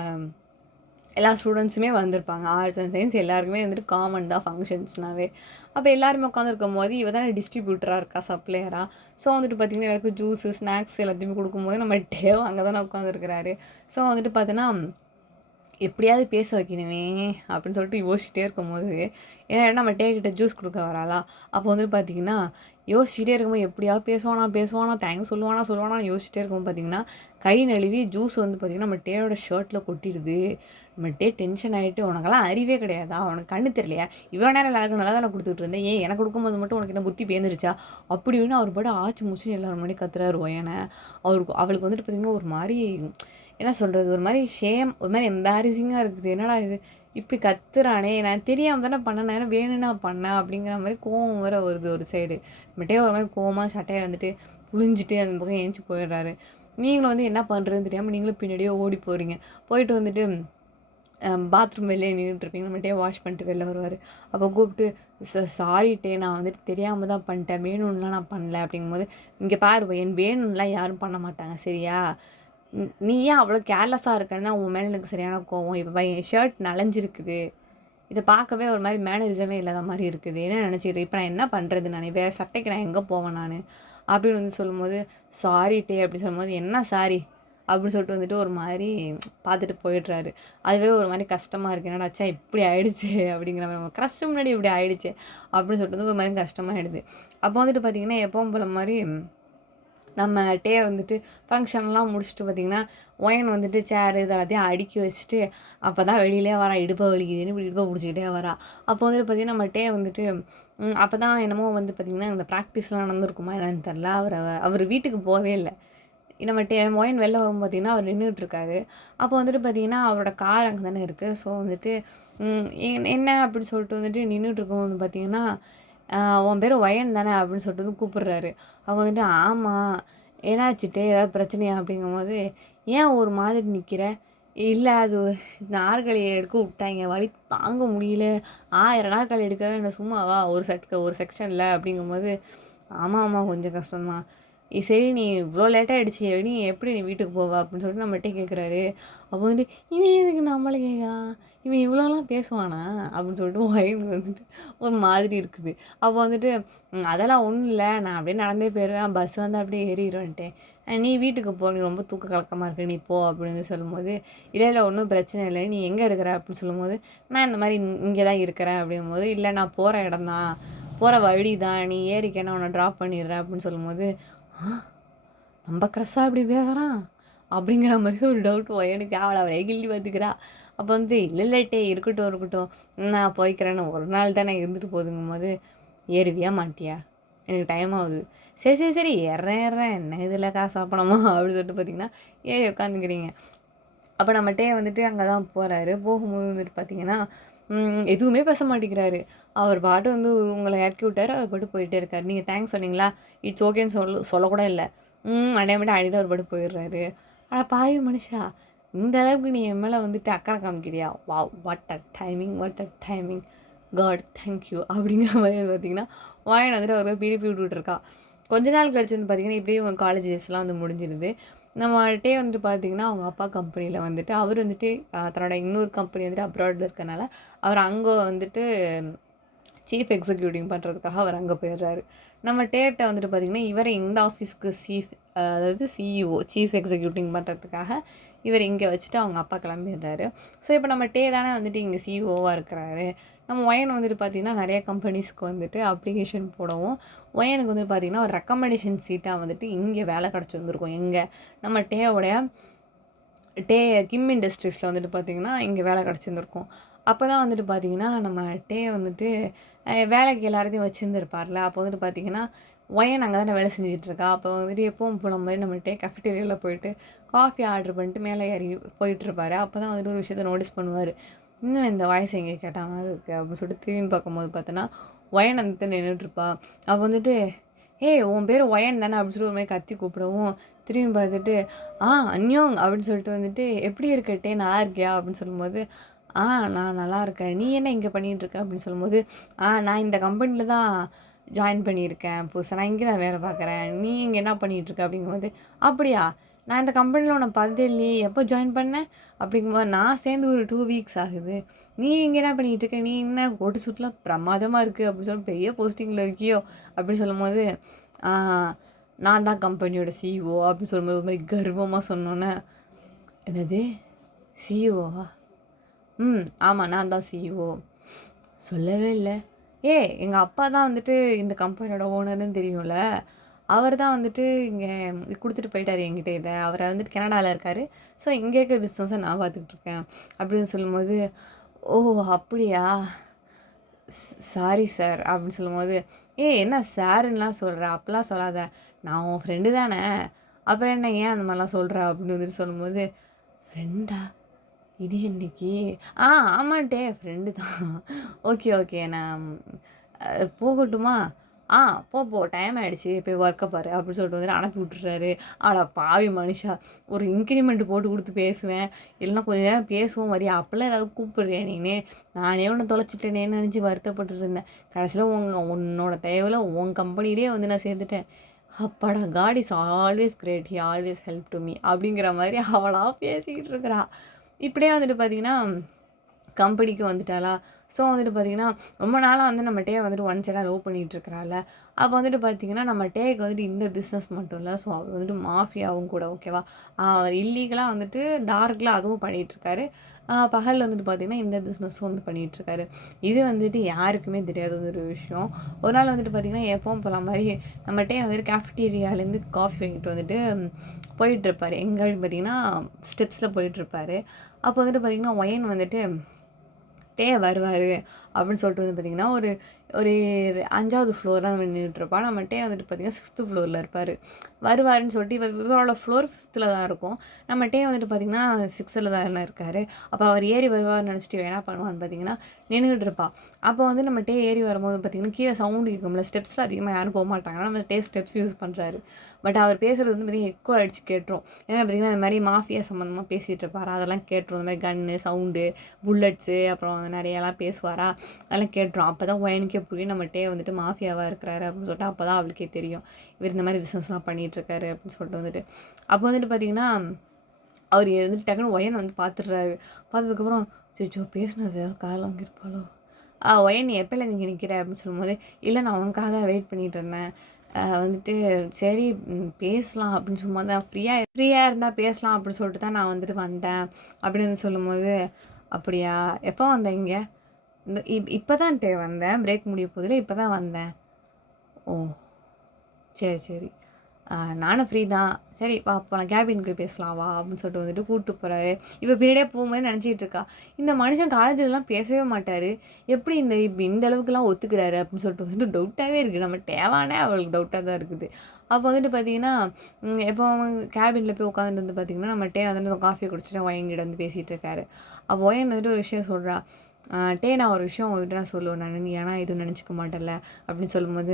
எல்லா ஸ்டூடெண்ட்ஸுமே வந்திருப்பாங்க. ஆர்ட்ஸ் அண்ட் சயின்ஸ் எல்லாருக்குமே வந்துட்டு காமன் தான் ஃபங்க்ஷன்ஸ்னாவே. அப்போ எல்லாருமே உட்காந்துருக்கும் போது இவ தானே டிஸ்ட்ரிபியூட்டராக இருக்கா, சப்ளையராக. ஸோ வந்துட்டு பார்த்திங்கன்னா எல்லாருக்கும் ஜூஸு ஸ்நாக்ஸ் எல்லாத்தையுமே கொடுக்கும்போது நம்ம டேவ் அங்கே தானே உட்காந்துருக்கிறாரு. ஸோ வந்துட்டு பார்த்தீங்கன்னா எப்படியாவது பேச வைக்கணுமே அப்படின்னு சொல்லிட்டு யோசிச்சுட்டே இருக்கும்போது, ஏன்னா நம்ம டேக்கிட்ட ஜூஸ் கொடுக்க வராளா. அப்போ வந்து பார்த்திங்கன்னா யோசிச்சுட்டே இருக்கும்போது எப்படியாவது பேசுவானா தேங்க்ஸ் சொல்லுவானான்னு யோசிச்சுட்டே இருக்கும்போது பார்த்திங்கன்னா கை நழுவி ஜூஸ் வந்து பார்த்திங்கன்னா நம்ம டேயோட ஷர்ட்டில் கொட்டிடுது. நம்ம டே டென்ஷன் ஆகிட்டு, உனக்கெல்லாம் அறிவே கிடையாதா, உனக்கு கண்ணு தெரியலையா, இவ்வளோ நேரம் எல்லாருக்கும் நல்லா தானே கொடுத்துட்டு இருந்தேன், ஏன் எனக்கு கொடுக்கும்போது மட்டும் உனக்கு என்ன புத்தி பேந்துருச்சா அப்படின்னு அவர் பாட்டு ஆச்சு மூச்சு எல்லாரும் முன்னாடி கத்துறாரு ஒயனை. அவளுக்கு வந்துட்டு பார்த்திங்கன்னா ஒரு மாதிரி என்ன சொல்கிறது, ஒரு மாதிரி ஷேம், ஒரு மாதிரி எம்பாரசிங்காக இருக்குது. என்னடா இது இப்படி கத்துறானே, நான் தெரியாமல் தானே பண்ணேன், நான் வேணும்னா பண்ணேன் அப்படிங்கிற மாதிரி கோவம் வர வருது ஒரு சைடு. மட்டும் ஒரு மாதிரி கோவமாக சட்டையை வந்துட்டு புழிஞ்சிட்டு அந்த பக்கம் ஏஞ்சி போயிடுறாரு. நீங்களும் வந்து என்ன பண்ணுறதுன்னு தெரியாமல் நீங்களும் பின்னாடியே ஓடி போகிறீங்க. போயிட்டு வந்துட்டு பாத்ரூம் வெளியே நின்றுட்டுருப்பீங்க. மட்டும் வாஷ் பண்ணிட்டு வெளில வருவார். அப்போ கூப்பிட்டு சாரிட்டே, நான் வந்துட்டு தெரியாமல் தான் பண்ணிட்டேன், வேணும்லாம் நான் பண்ணல அப்படிங்கும்போது, இங்கே பாரு என் வேணும்லாம் யாரும் பண்ண மாட்டாங்க சரியா, நீ ஏன் அவ்வளோ கேர்லெஸ்ஸாக இருக்கன்னா உன் மேலே எனக்கு சரியான கோவம். இப்போ என் ஷர்ட் நனைஞ்சிருக்குது, இதை பார்க்கவே ஒரு மாதிரி மேனரிசமே இல்லாத மாதிரி இருக்குது, என்ன நினச்சிட்டு இப்போ நான் என்ன பண்ணுறது, நான் வேறு சட்டைக்கு நான் எங்கே போவேன் நான் அப்படின்னு வந்து சொல்லும்போது, சாரிட்டே அப்படி சொல்லும்போது, என்ன சாரி அப்படின்னு சொல்லிட்டு வந்துட்டு ஒரு மாதிரி பார்த்துட்டு போயிடுறாரு. அதுவே ஒரு மாதிரி கஷ்டமாக இருக்குது, என்னடாச்சா இப்படி ஆயிடுச்சு அப்படிங்கிற மாதிரி, நம்ம கஷ்டம் முன்னாடி இப்படி ஆயிடுச்சு அப்படின்னு சொல்லிட்டு ஒரு மாதிரி கஷ்டமாகிடுது. அப்போ வந்துட்டு பார்த்திங்கன்னா எப்பவும் போல மாதிரி நம்ம டே வந்துட்டு ஃபங்க்ஷன்லாம் முடிச்சுட்டு பார்த்திங்கன்னா ஒயன் வந்துட்டு சேரு இது எல்லாத்தையும் அடுக்கி வச்சுட்டு அப்போ தான் வெளியிலே வரா, இடுப்பை வலிக்குதுன்னு இப்படி இடுப்பை பிடிச்சிக்கிட்டே வரா. அப்போ வந்துட்டு பார்த்திங்கன்னா நம்ம டே வந்துட்டு அப்போ தான் என்னமோ வந்து பார்த்திங்கன்னா இந்த ப்ராக்டிஸ்லாம் நடந்திருக்குமா என்னன்னு தெரில, அவர் வீட்டுக்கு போகவே இல்லை. நம்ம ஒயன் வெளில வரும் பார்த்திங்கன்னா அவர் நின்றுட்டுருக்காரு. அப்போ வந்துட்டு பார்த்திங்கன்னா அவரோட கார் அங்கே தானே இருக்குது. ஸோ வந்துட்டு என்ன அப்படின்னு சொல்லிட்டு வந்துட்டு நின்றுட்டுருக்கோம் வந்து பார்த்திங்கன்னா, உன் பேர் ஒயன் தானே அப்படின்னு சொல்லிட்டு வந்து கூப்பிட்றாரு. அவன் வந்துட்டு ஆமாம் என்னாச்சுட்டே ஏதாவது பிரச்சனையா அப்படிங்கும்போது, ஏன் ஒரு மாதிரி நிற்கிற, இல்லை அது நாற்காலி எடுக்க விட்டாங்க, வலி தாங்க முடியல, 1000 நாற்காலி எடுக்கிற என்ன சும்மாவா ஒரு செக்ஷனில் அப்படிங்கும்போது, ஆமாம் கொஞ்சம் கஷ்டம்தான், சரி நீ இவ்வளோ லேட்டாகிடுச்சு, நீ எப்படி நீ வீட்டுக்கு போவா அப்படின்னு சொல்லிட்டு நம்மகிட்டே கேட்குறாரு. அப்போ வந்து இவன் எதுக்கு நம்மளை கேட்குறான், இவன் இவ்வளோலாம் பேசுவானா அப்படின்னு சொல்லிட்டு ஒயின் வந்துட்டு ஒரு மாதிரி இருக்குது. அப்போ வந்துட்டு அதெல்லாம் ஒன்றும் இல்லை, நான் அப்படியே நடந்தே போயிடுவேன், பஸ் வந்து அப்படியே ஏறிடுவேன்ட்டேன், நீ வீட்டுக்கு போ, நீ ரொம்ப தூக்க கலக்கமாக இருக்கு, நீ போ அப்படின்னு சொல்லும்போது, இல்லை ஒன்றும் பிரச்சனை இல்லை, நீ எங்கே இருக்கிற அப்படின்னு சொல்லும்போது, நான் இந்த மாதிரி இங்கே தான் இருக்கிறேன் அப்படிங்கும்போது, இல்லை நான் போகிற இடம் தான், போகிற வழி தான், நீ ஏறிக்க நான் உன்னை ட்ராப் பண்ணிடுறேன் அப்படின்னு சொல்லும்போது, நம்ம க்ரஸ்ஸாக இப்படி பேசுகிறான் அப்படிங்கிற மாதிரி ஒரு டவுட் எனக்கு அவளை கிள்ளி பார்த்துக்கிறா. அப்போ வந்துட்டு இல்லைட்டே இருக்கட்டும் நான் போய்க்கிறேன்னு, ஒரு நாள் தான் நான் இருந்துட்டு போதுங்கும் போது, ஏறுவியா மாட்டியா, எனக்கு டைம் ஆகுது, சரி ஏறேன் என்ன இதில் காசு பணமா அப்படின்னு சொல்லிட்டு பார்த்தீங்கன்னா ஏறி உட்காந்துக்கிறீங்க. அப்போ நம்மகிட்டே வந்துட்டு அங்கே தான் போகிறாரு. போகும்போது வந்துட்டு பார்த்தீங்கன்னா எதுவுமே பேச மாட்டேங்கிறாரு. அவர் பாட்டு வந்து உங்களை இறக்கி விட்டார், அவர் பாட்டு போயிட்டே இருக்கார். நீங்கள் தேங்க்ஸ் சொன்னீங்களா, இட்ஸ் ஓகேன்னு சொல்லக்கூட இல்லை, அடையாமட்டு ஆடிட்டு அவர் பாட்டு போயிடுறாரு. ஆனால் பாவி மனுஷா, இந்த அளவுக்கு நீ என் மேலே வந்துட்டு அக்கறை காமிக்கிறியா, வா what a timing God thank you அப்படிங்கிற மாதிரி வந்து பார்த்திங்கன்னா வாயின் வந்துட்டு அவர் பிடிப்பி விட்டுருக்கா. கொஞ்ச நாள் கழிச்சு வந்து பார்த்திங்கன்னா இப்படியே உங்கள் காலேஜ் டேஸ்லாம் வந்து முடிஞ்சிருது. நம்மகிட்டே வந்துட்டு பார்த்திங்கன்னா அவங்க அப்பா கம்பெனியில் வந்துட்டு அவர் வந்துட்டு தன்னோட இன்னொரு கம்பெனி வந்துட்டு அப்ராடில் இருக்கனால அவர் அங்கே வந்துட்டு சீஃப் எக்ஸிக்யூட்டிவ் பண்ணுறதுக்காக அவர் அங்கே போயிடுறாரு. நம்ம டேட்ட வந்துட்டு பார்த்திங்கன்னா இவரை இந்த ஆஃபீஸ்க்கு அதாவது சிஇஓ சீஃப் எக்ஸிக்யூட்டிவ் பண்ணுறதுக்காக இவர் இங்கே வச்சுட்டு அவங்க அப்பா கிளம்பிடுறாரு. ஸோ இப்போ நம்ம டே தானே வந்துட்டு இங்கே சிஇஓவாக இருக்கிறாரு. நம்ம ஒயன் வந்துட்டு பார்த்திங்கன்னா நிறைய கம்பெனிஸ்க்கு வந்துட்டு அப்ளிகேஷன் போடவும் ஒயனுக்கு வந்துட்டு பார்த்திங்கன்னா ஒரு ரெக்கமெண்டேஷன் சீட்டாக வந்துட்டு இங்கே வேலை கிடச்சி வந்திருக்கும். எங்கே நம்ம கிம் இண்டஸ்ட்ரீஸில் வந்துட்டு பார்த்திங்கன்னா இங்கே வேலை கிடச்சிருந்துருக்கும். அப்போ தான் வந்துட்டு பார்த்திங்கன்னா நம்ம வந்துட்டு வேலைக்கு எல்லாத்தையும் வச்சுருந்துருப்பார்ல. அப்போ வந்துட்டு பார்த்திங்கன்னா ஒயன் அங்கே தானே வேலை செஞ்சிட்ருக்கா. அப்போ வந்துட்டு எப்பவும் போன மாதிரி நம்ம கஃபெட்டீரியாவில் போயிட்டு காஃபி ஆர்டர் பண்ணிட்டு மேலே ஏறி போயிட்டுருப்பாரு. அப்போ தான் வந்துட்டு ஒரு விஷயத்த நோட்டீஸ் பண்ணுவார். இன்னும் இந்த வாய்ஸ் எங்கே கேட்ட மாதிரி இருக்குது அப்படின்னு சொல்லிட்டு திரும்பி பார்க்கும்போது பார்த்தோன்னா ஒயன் வந்துட்டு நின்றுட்டுருப்பா. அப்போ வந்துட்டு உன் பேர் ஒயன் தானே அப்படின்னு சொல்லி ஒரு மாதிரி கத்தி கூப்பிடவும் திரும்பி பார்த்துட்டு அன்யோங் அப்படின்னு சொல்லிட்டு வந்துட்டு எப்படி இருக்கட்டே நல்லா இருக்கியா அப்படின்னு சொல்லும்போது நான் நல்லா இருக்கேன், நீ என்ன இங்கே பண்ணிகிட்ருக்க அப்படின்னு சொல்லும்போது நான் இந்த கம்பெனியில் தான் ஜாயின் பண்ணியிருக்கேன் புதுசாக, நான் இங்கே தான் வேலை பார்க்குறேன், நீ இங்கே என்ன பண்ணிகிட்ருக்க அப்படிங்கும்போது அப்படியா நான் இந்த கம்பெனியில் உன்னை பார்த்ததே இல்லையே, எப்போ ஜாயின் பண்ணேன் அப்படிங்கும்போது நான் சேர்ந்து ஒரு 2 வீக்ஸ் ஆகுது, நீ இங்கே என்ன பண்ணிகிட்ருக்க, நீ என்ன கோட்டு சூட்லாம் பிரமாதமாக இருக்குது அப்படின்னு சொல்லி பெரிய போஸ்டிங்கில் இருக்கியோ அப்படின்னு சொல்லும்போது நான் தான் கம்பெனியோட சிஇஓ அப்படின்னு சொல்லும்போது ஒரு மாதிரி கர்வமாக சொன்னோன்னே என்னது சிஇஓவா? ஆமாம் நான் தான் சிஇஓ. சொல்லவே இல்லை. எங்கள் அப்பா தான் வந்துட்டு இந்த கம்பெனியோட ஓனர்னு தெரியும்ல, அவர் தான் வந்துட்டு இங்கே கொடுத்துட்டு போயிட்டார் என்கிட்ட இதை, அவரை வந்துட்டு கனடாவில் இருக்கார், ஸோ இங்கே இருக்க பிஸ்னஸை நான் பார்த்துக்கிட்ருக்கேன் அப்படின்னு சொல்லும்போது ஓ அப்படியா சாரி சார் அப்படின்னு சொல்லும்போது என்ன சாருன்னெலாம் சொல்கிற, அப்போலாம் சொல்லாத, நான் உன் ஃப்ரெண்டு தானே, அப்புறம் என்ன ஏன் அந்த மாதிரிலாம் சொல்கிற அப்படின்னு வந்துட்டு சொல்லும்போது ஃப்ரெண்டா இது என்னைக்கு ஆமாட்டே ஃப்ரெண்டு தான். ஓகே நான் போகட்டுமா? போ டைம் ஆகிடுச்சு, போய் ஒர்க்கை பாரு அப்படின்னு சொல்லிட்டு வந்துட்டு அனுப்பி விட்டுறாரு. பாவி மனுஷா, ஒரு இன்க்ரிமெண்ட் போட்டு கொடுத்து பேசுவேன், இல்லைன்னா கொஞ்சம் நேரம் பேசுவோம் வரியா, அப்போல்லாம் ஏதாவது கூப்பிடுறேன் நீனு, நானே ஒன்று தொலைச்சிட்டேனேன்னு நினச்சி வருத்தப்பட்டு இருந்தேன். கடைசியில் உன்னோட தேவையில் உன் கம்பெனிலே வந்து நான் சேர்ந்துட்டேன். அப்பாடா, God is always great, he always help to me அப்படிங்கிற மாதிரி அவளாக பேசிக்கிட்டு இருக்கிறா. இப்படியே வந்துட்டு பார்த்திங்கன்னா கம்பெனிக்கு வந்துட்டாளா. ஸோ வந்துட்டு பார்த்திங்கன்னா ரொம்ப நாளாக வந்து நம்ம வந்துட்டு ஒன் சைடாக லவ் பண்ணிகிட்ருக்கிறாள். அப்போ வந்துட்டு பார்த்திங்கன்னா நம்ம வந்துட்டு இந்த பிஸ்னஸ் மட்டும் இல்லை, ஸோ அவர் வந்துட்டு மாஃபியாவும் கூட, ஓகேவா. அவர் இல்லீகலாக வந்துட்டு டார்க்கில் அதுவும் பண்ணிகிட்ருக்காரு, பகலில் வந்துட்டு பார்த்திங்கன்னா இந்த பிஸ்னஸும் வந்து பண்ணிகிட்ருக்காரு. இது வந்துட்டு யாருக்குமே தெரியாத ஒரு விஷயம். ஒரு நாள் வந்துட்டு பார்த்திங்கன்னா எப்பவும் போல மாதிரி நம்ம வந்துட்டு கேஃபிட்டீரியாலேருந்து காஃபி வாங்கிட்டு வந்துட்டு போயிட்டுருப்பார். எங்கே அப்படின்னு பார்த்திங்கன்னா ஸ்டெப்ஸில் போயிட்டுருப்பார். அப்போ வந்துட்டு பார்த்திங்கன்னா ஒயன் வந்துட்டு வருவார் அப்படின்னு சொல்லிட்டு வந்து பார்த்திங்கன்னா ஒரு 5வது ஃப்ளோர் தான் நின்றுட்டுருப்பா. நம்ம வந்துட்டு பார்த்திங்கன்னா 6th ஃப்ளோரில் இருப்பார். வருவாருன்னு சொல்லிட்டு இவரோட ஃப்ளோர் 5th தான் இருக்கும். நம்ம வந்துட்டு பார்த்திங்கன்னா 6th தான் இருக்கார். அப்போ அவர் ஏறி வருவார்னு நினச்சிட்டு என்ன பண்ணுவான்னு பார்த்திங்கன்னா நின்றுட்டு இருப்பா. அப்போ வந்து நம்ம ஏறி வரும்போது பார்த்திங்கன்னா கீழே சவுண்டு கேட்கும்ல, ஸ்டெப்ஸில் அதிகமாக யாரும் போக மாட்டாங்க, நம்ம ஸ்டெப்ஸ் யூஸ் பண்ணுறாரு. பட் அவர் பேசுகிறது வந்து பார்த்திங்கன்னா எக்கோ அடிச்சு கேட்டுரும். ஏன்னா பார்த்திங்கன்னா இந்த மாதிரி மாஃபியா சம்மந்தமாக பேசிகிட்டு இருப்பார், அதெல்லாம் கேட்டுரும். இந்த மாதிரி கன்னு சவுண்டு, புல்லட்ஸு, அப்புறம் நிறையெல்லாம் பேசுவாரா, அதெல்லாம் கேட்டுரும். அப்போ தான் ஒயனுக்கே புரியும் நம்ம வந்துட்டு மாஃபியாவாக இருக்கிறாரு அப்படின்னு சொல்லிட்டு. அப்போ தான் அவளுக்கே தெரியும் இவர் இந்த மாதிரி பிஸ்னஸ்லாம் பண்ணிகிட்ருக்காரு அப்படின்னு சொல்லிட்டு வந்துட்டு. அப்போ வந்துட்டு பார்த்திங்கன்னா அவர் வந்துட்டு டக்குன்னு ஒயன் வந்து பார்த்துடுறாரு. பார்த்ததுக்கப்புறம் சோ பேசினது காலை வாங்கியிருப்பாளோ, ஒயன் எப்போல நீங்கள் நிற்கிற அப்படின்னு சொல்லும்போது இல்லை நான் உனக்காக தான் வெயிட் பண்ணிகிட்டு இருந்தேன், வந்துட்டு சரி பேசலாம் அப்படின்னு சும்மா தான் ஃப்ரீயாக இருந்தால் பேசலாம் அப்படின்னு சொல்லிட்டு தான் நான் வந்துட்டு வந்தேன் அப்படின்னு சொல்லும்போது அப்படியா எப்போ வந்தேன் இங்கே? இப்போ தான் வந்தேன், பிரேக் முடிய போதில் இப்போ தான் வந்தேன். ஓ சரி நானும் ஃப்ரீ தான், சரி வா அப்போ நான் கேபினுக்கு பேசலாம் வா அப்படின்னு சொல்லிட்டு வந்துட்டு கூப்பிட்டு போகிறாரு. இப்போ பீரியடே போகும்போது நினச்சிட்டு இருக்கா, இந்த மனுஷன் காலேஜிலலாம் பேசவே மாட்டார், எப்படி இந்த அளவுக்குலாம் ஒத்துக்கிறாரு அப்படின்னு சொல்லிட்டு வந்துட்டு டவுட்டாகவே இருக்குது. நம்ம தேவானே அவளுக்கு டவுட்டாக தான் இருக்குது. அப்போ வந்துட்டு பார்த்திங்கன்னா இப்போ கேபினில் போய் உட்காந்துட்டு வந்து பார்த்திங்கன்னா நம்ம வந்துட்டு காஃபி குடிச்சிட்டு ஒயங்கிட்ட வந்து பேசிகிட்டு இருக்காரு. அப்போ ஒயன் வந்துட்டு ஒரு விஷயம் சொல்கிறா, நான் ஒரு விஷயம் உங்கள்கிட்ட நான் சொல்லுவேன், நான் நீ ஏன்னா எதுவும் நினச்சிக்க மாட்டேன்ல அப்படின்னு சொல்லும்போது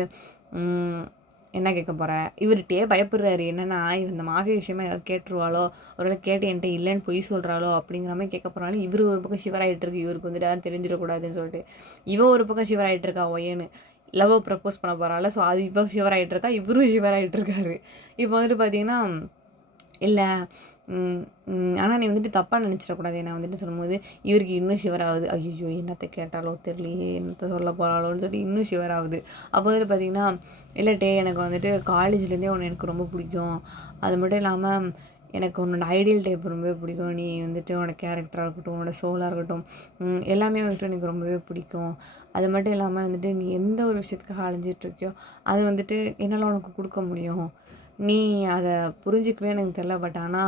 என்ன கேட்க போகிறேன், இவர்கிட்டே பயப்படுறாரு, என்னென்னா இந்த மாஃபியா விஷயமா ஏதாவது கேட்டுருவாளோ, ஒருவேளை கேட்டு என்கிட்ட இல்லைன்னு பொய் சொல்கிறாளோ அப்படிங்கிற மாதிரி கேட்க போகிறாலும் இவர் ஒரு பக்கம் ஷிவராகிட்டு இருக்கு, இவருக்கு வந்துட்டு யாரும் தெரிஞ்சிடக்கூடாதுன்னு சொல்லிட்டு ஒரு பக்கம் ஷிவராகிட்டு இருக்கா ஒயனு, லவ் ப்ரப்போஸ் பண்ண போகிறாள். ஸோ அது இப்போ ஷிவராகிட்டு இருக்கா, இவரும் ஷிவராகிட்டு இருக்காரு. இப்போ வந்துட்டு பார்த்திங்கன்னா இல்லை ஆனா நீ வந்துட்டு தப்பா நெனச்சிடக்கூடாது. நான் வந்துட்டு சொல்லும்போது, இவருக்கு இன்னும் ஷிவர் ஆகுது. ஐய்யய்யோ! என்னத்த கேட்டாளோ தெரியலையே! என்னத்த சொல்ல போறாளோன்னு சொல்லி இன்னும் ஷிவர் ஆகுது. அப்போ வந்துட்டு பார்த்தீங்கன்னா, இல்ல எனக்கு வந்துட்டு காலேஜ்லேருந்தே உன்ன எனக்கு ரொம்ப பிடிக்கும். அது மட்டும் இல்லாம எனக்கு உன்னோட ஐடியல் டைப் ரொம்பவே பிடிக்கும். நீ வந்துட்டு உன்னோட கேரக்டரா இருக்கட்டும், உன்னோட சோலா இருக்கட்டும், எல்லாமே வந்துட்டு எனக்கு ரொம்பவே பிடிக்கும். அது மட்டும் இல்லாம வந்துட்டு நீ எந்த ஒரு விஷயத்துக்காக அலைஞ்சிட்டு இருக்கியோ, அது வந்துட்டு என்னால உனக்கு குடுக்க முடியும். நீ அத புரிஞ்சுக்கவே எனக்கு தெரியல. பட் ஆனா,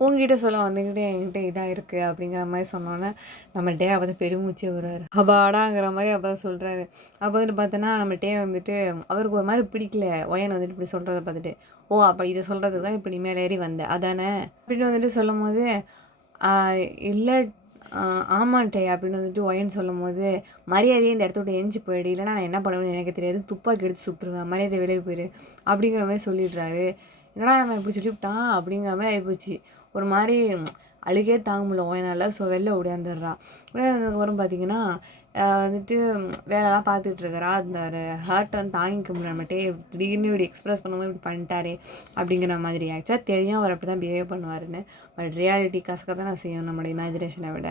உன்கிட்ட சொல்ல வந்துக்கிட்டு என்கிட்ட இதா இருக்கு அப்படிங்கிற மாரி சொன்னோனே, நம்ம டே அப்பதான் பெருமூச்சே விடுறாரு. அப்பாடாங்கிற மாரி அப்பதான் சொல்றாரு. அப்ப வந்துட்டு பார்த்தோன்னா, நம்ம டே வந்துட்டு அவருக்கு ஒரு மாரி பிடிக்கல. ஒயன் வந்துட்டு இப்படி சொல்றத பார்த்துட்டு. "ஓ! அப்ப இத சொல்றதுக்கு தான் இப்ப நீ மேல ஏறி வந்த. அதானே?" அப்படின்னு வந்துட்டு சொல்லும்போது, "ஆ இல்ல ஆமான்ட்டே" அப்படின்னு வந்துட்டு ஒயன் சொல்லும்போது, "மரியாதையா இந்த இடத்த விட்டு எந்திச்சு போயிடு. இல்லன்னா நான் என்ன பண்ணுவேன்னு எனக்கு தெரியாது. துப்பாக்கி எடுத்து சுட்டுருவேன். மரியாதையா வெளிய போயிரு." அப்படிங்கிற மாரி சொல்லிடுறாரு. என்னடா இவன் இப்படி சொல்லிப்புட்டான் அப்படிங்கிற மாரி ஆயிப்போச்சு. ஒரு மாரி அழுகையே தாங்க முடியல ஒயனால. ஸோ வெளில ஓடியாந்துடுறா. ஓடியாந்ததுக்கப்புறம் பார்த்தீங்கன்னா, வந்துட்டு வேலைலாம் பார்த்துட்டு இருக்கிறா. அந்த ஹர்ட் வந்து தாங்கிக்க முடியல நம்மட்டே. திடீர்னு இப்படி எக்ஸ்பிரஸ் பண்ணும்போது இப்படி பண்ணிட்டாரே அப்படிங்கிற மாதிரி. ஆக்சுவலா தெரியும் அவர் அப்படி தான் பிஹேவ் பண்ணுவாருன்னு. பட் ரியாலிட்டி கசக்க தானே செய்யும் நம்மளோட இமேஜினேஷனை விட.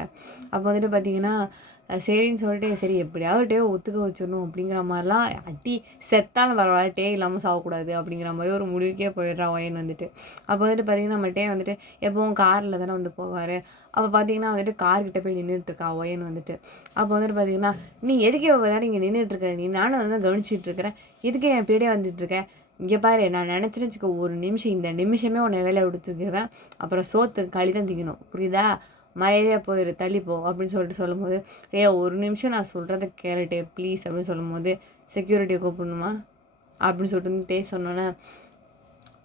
அப்போ வந்துட்டு பார்த்தீங்கன்னா, சரின்னு சொல்லிட்டு சரி எப்படியாவது டேவ ஒத்துக்க வச்சிடணும் அப்படிங்கிற மாரிலாம் அடி செத்தாலும் பரவாயில்ல டே இல்லாமல் சாகக்கூடாது அப்படிங்கிற மாதிரி ஒரு முடிவுக்கே போயிடுறா ஒயன் வந்துட்டு. அப்போ வந்துட்டு பார்த்தீங்கன்னா, நம்ம டே வந்துட்டு எப்பவும் காரில் தானே வந்து போவார். அப்போ பார்த்தீங்கன்னா வந்துட்டு கார்கிட்ட போய் நின்றுட்டுருக்கா ஒயன் வந்துட்டு. அப்போ வந்துட்டு பார்த்தீங்கன்னா, "நீ எதுக்கு இவ்வளோ நேரம் இங்கே நின்றுட்டுருக்க நீ? நானும் வந்து கவனிச்சிட்டு இருக்கிறேன். எதுக்கு என் பின்னாடியே வந்துட்டுருக்க? இங்கே பாரு நான் நினச்சேன்னு வச்சுக்கோ ஒரு நிமிஷம் இந்த நிமிஷமே உன்னை வேலைய விட்டு தூக்கிடுவேன். அப்புறம் சோத்துக்கு களி தான் திங்கணும். புரியுதா? மரியாதையா போயிரு தள்ளிப்போ" அப்படின்னு சொல்லிட்டு சொல்லும்போது, "ஏய் ஒரு நிமிஷம் நான் சொல்கிறத கேளுடே ப்ளீஸ்" அப்படின்னு சொல்லும்போது, "செக்யூரிட்டியை கூப்பிடணுமா?" அப்படின்னு சொல்லிட்டு வந்துட்டே சொன்னோன்னே,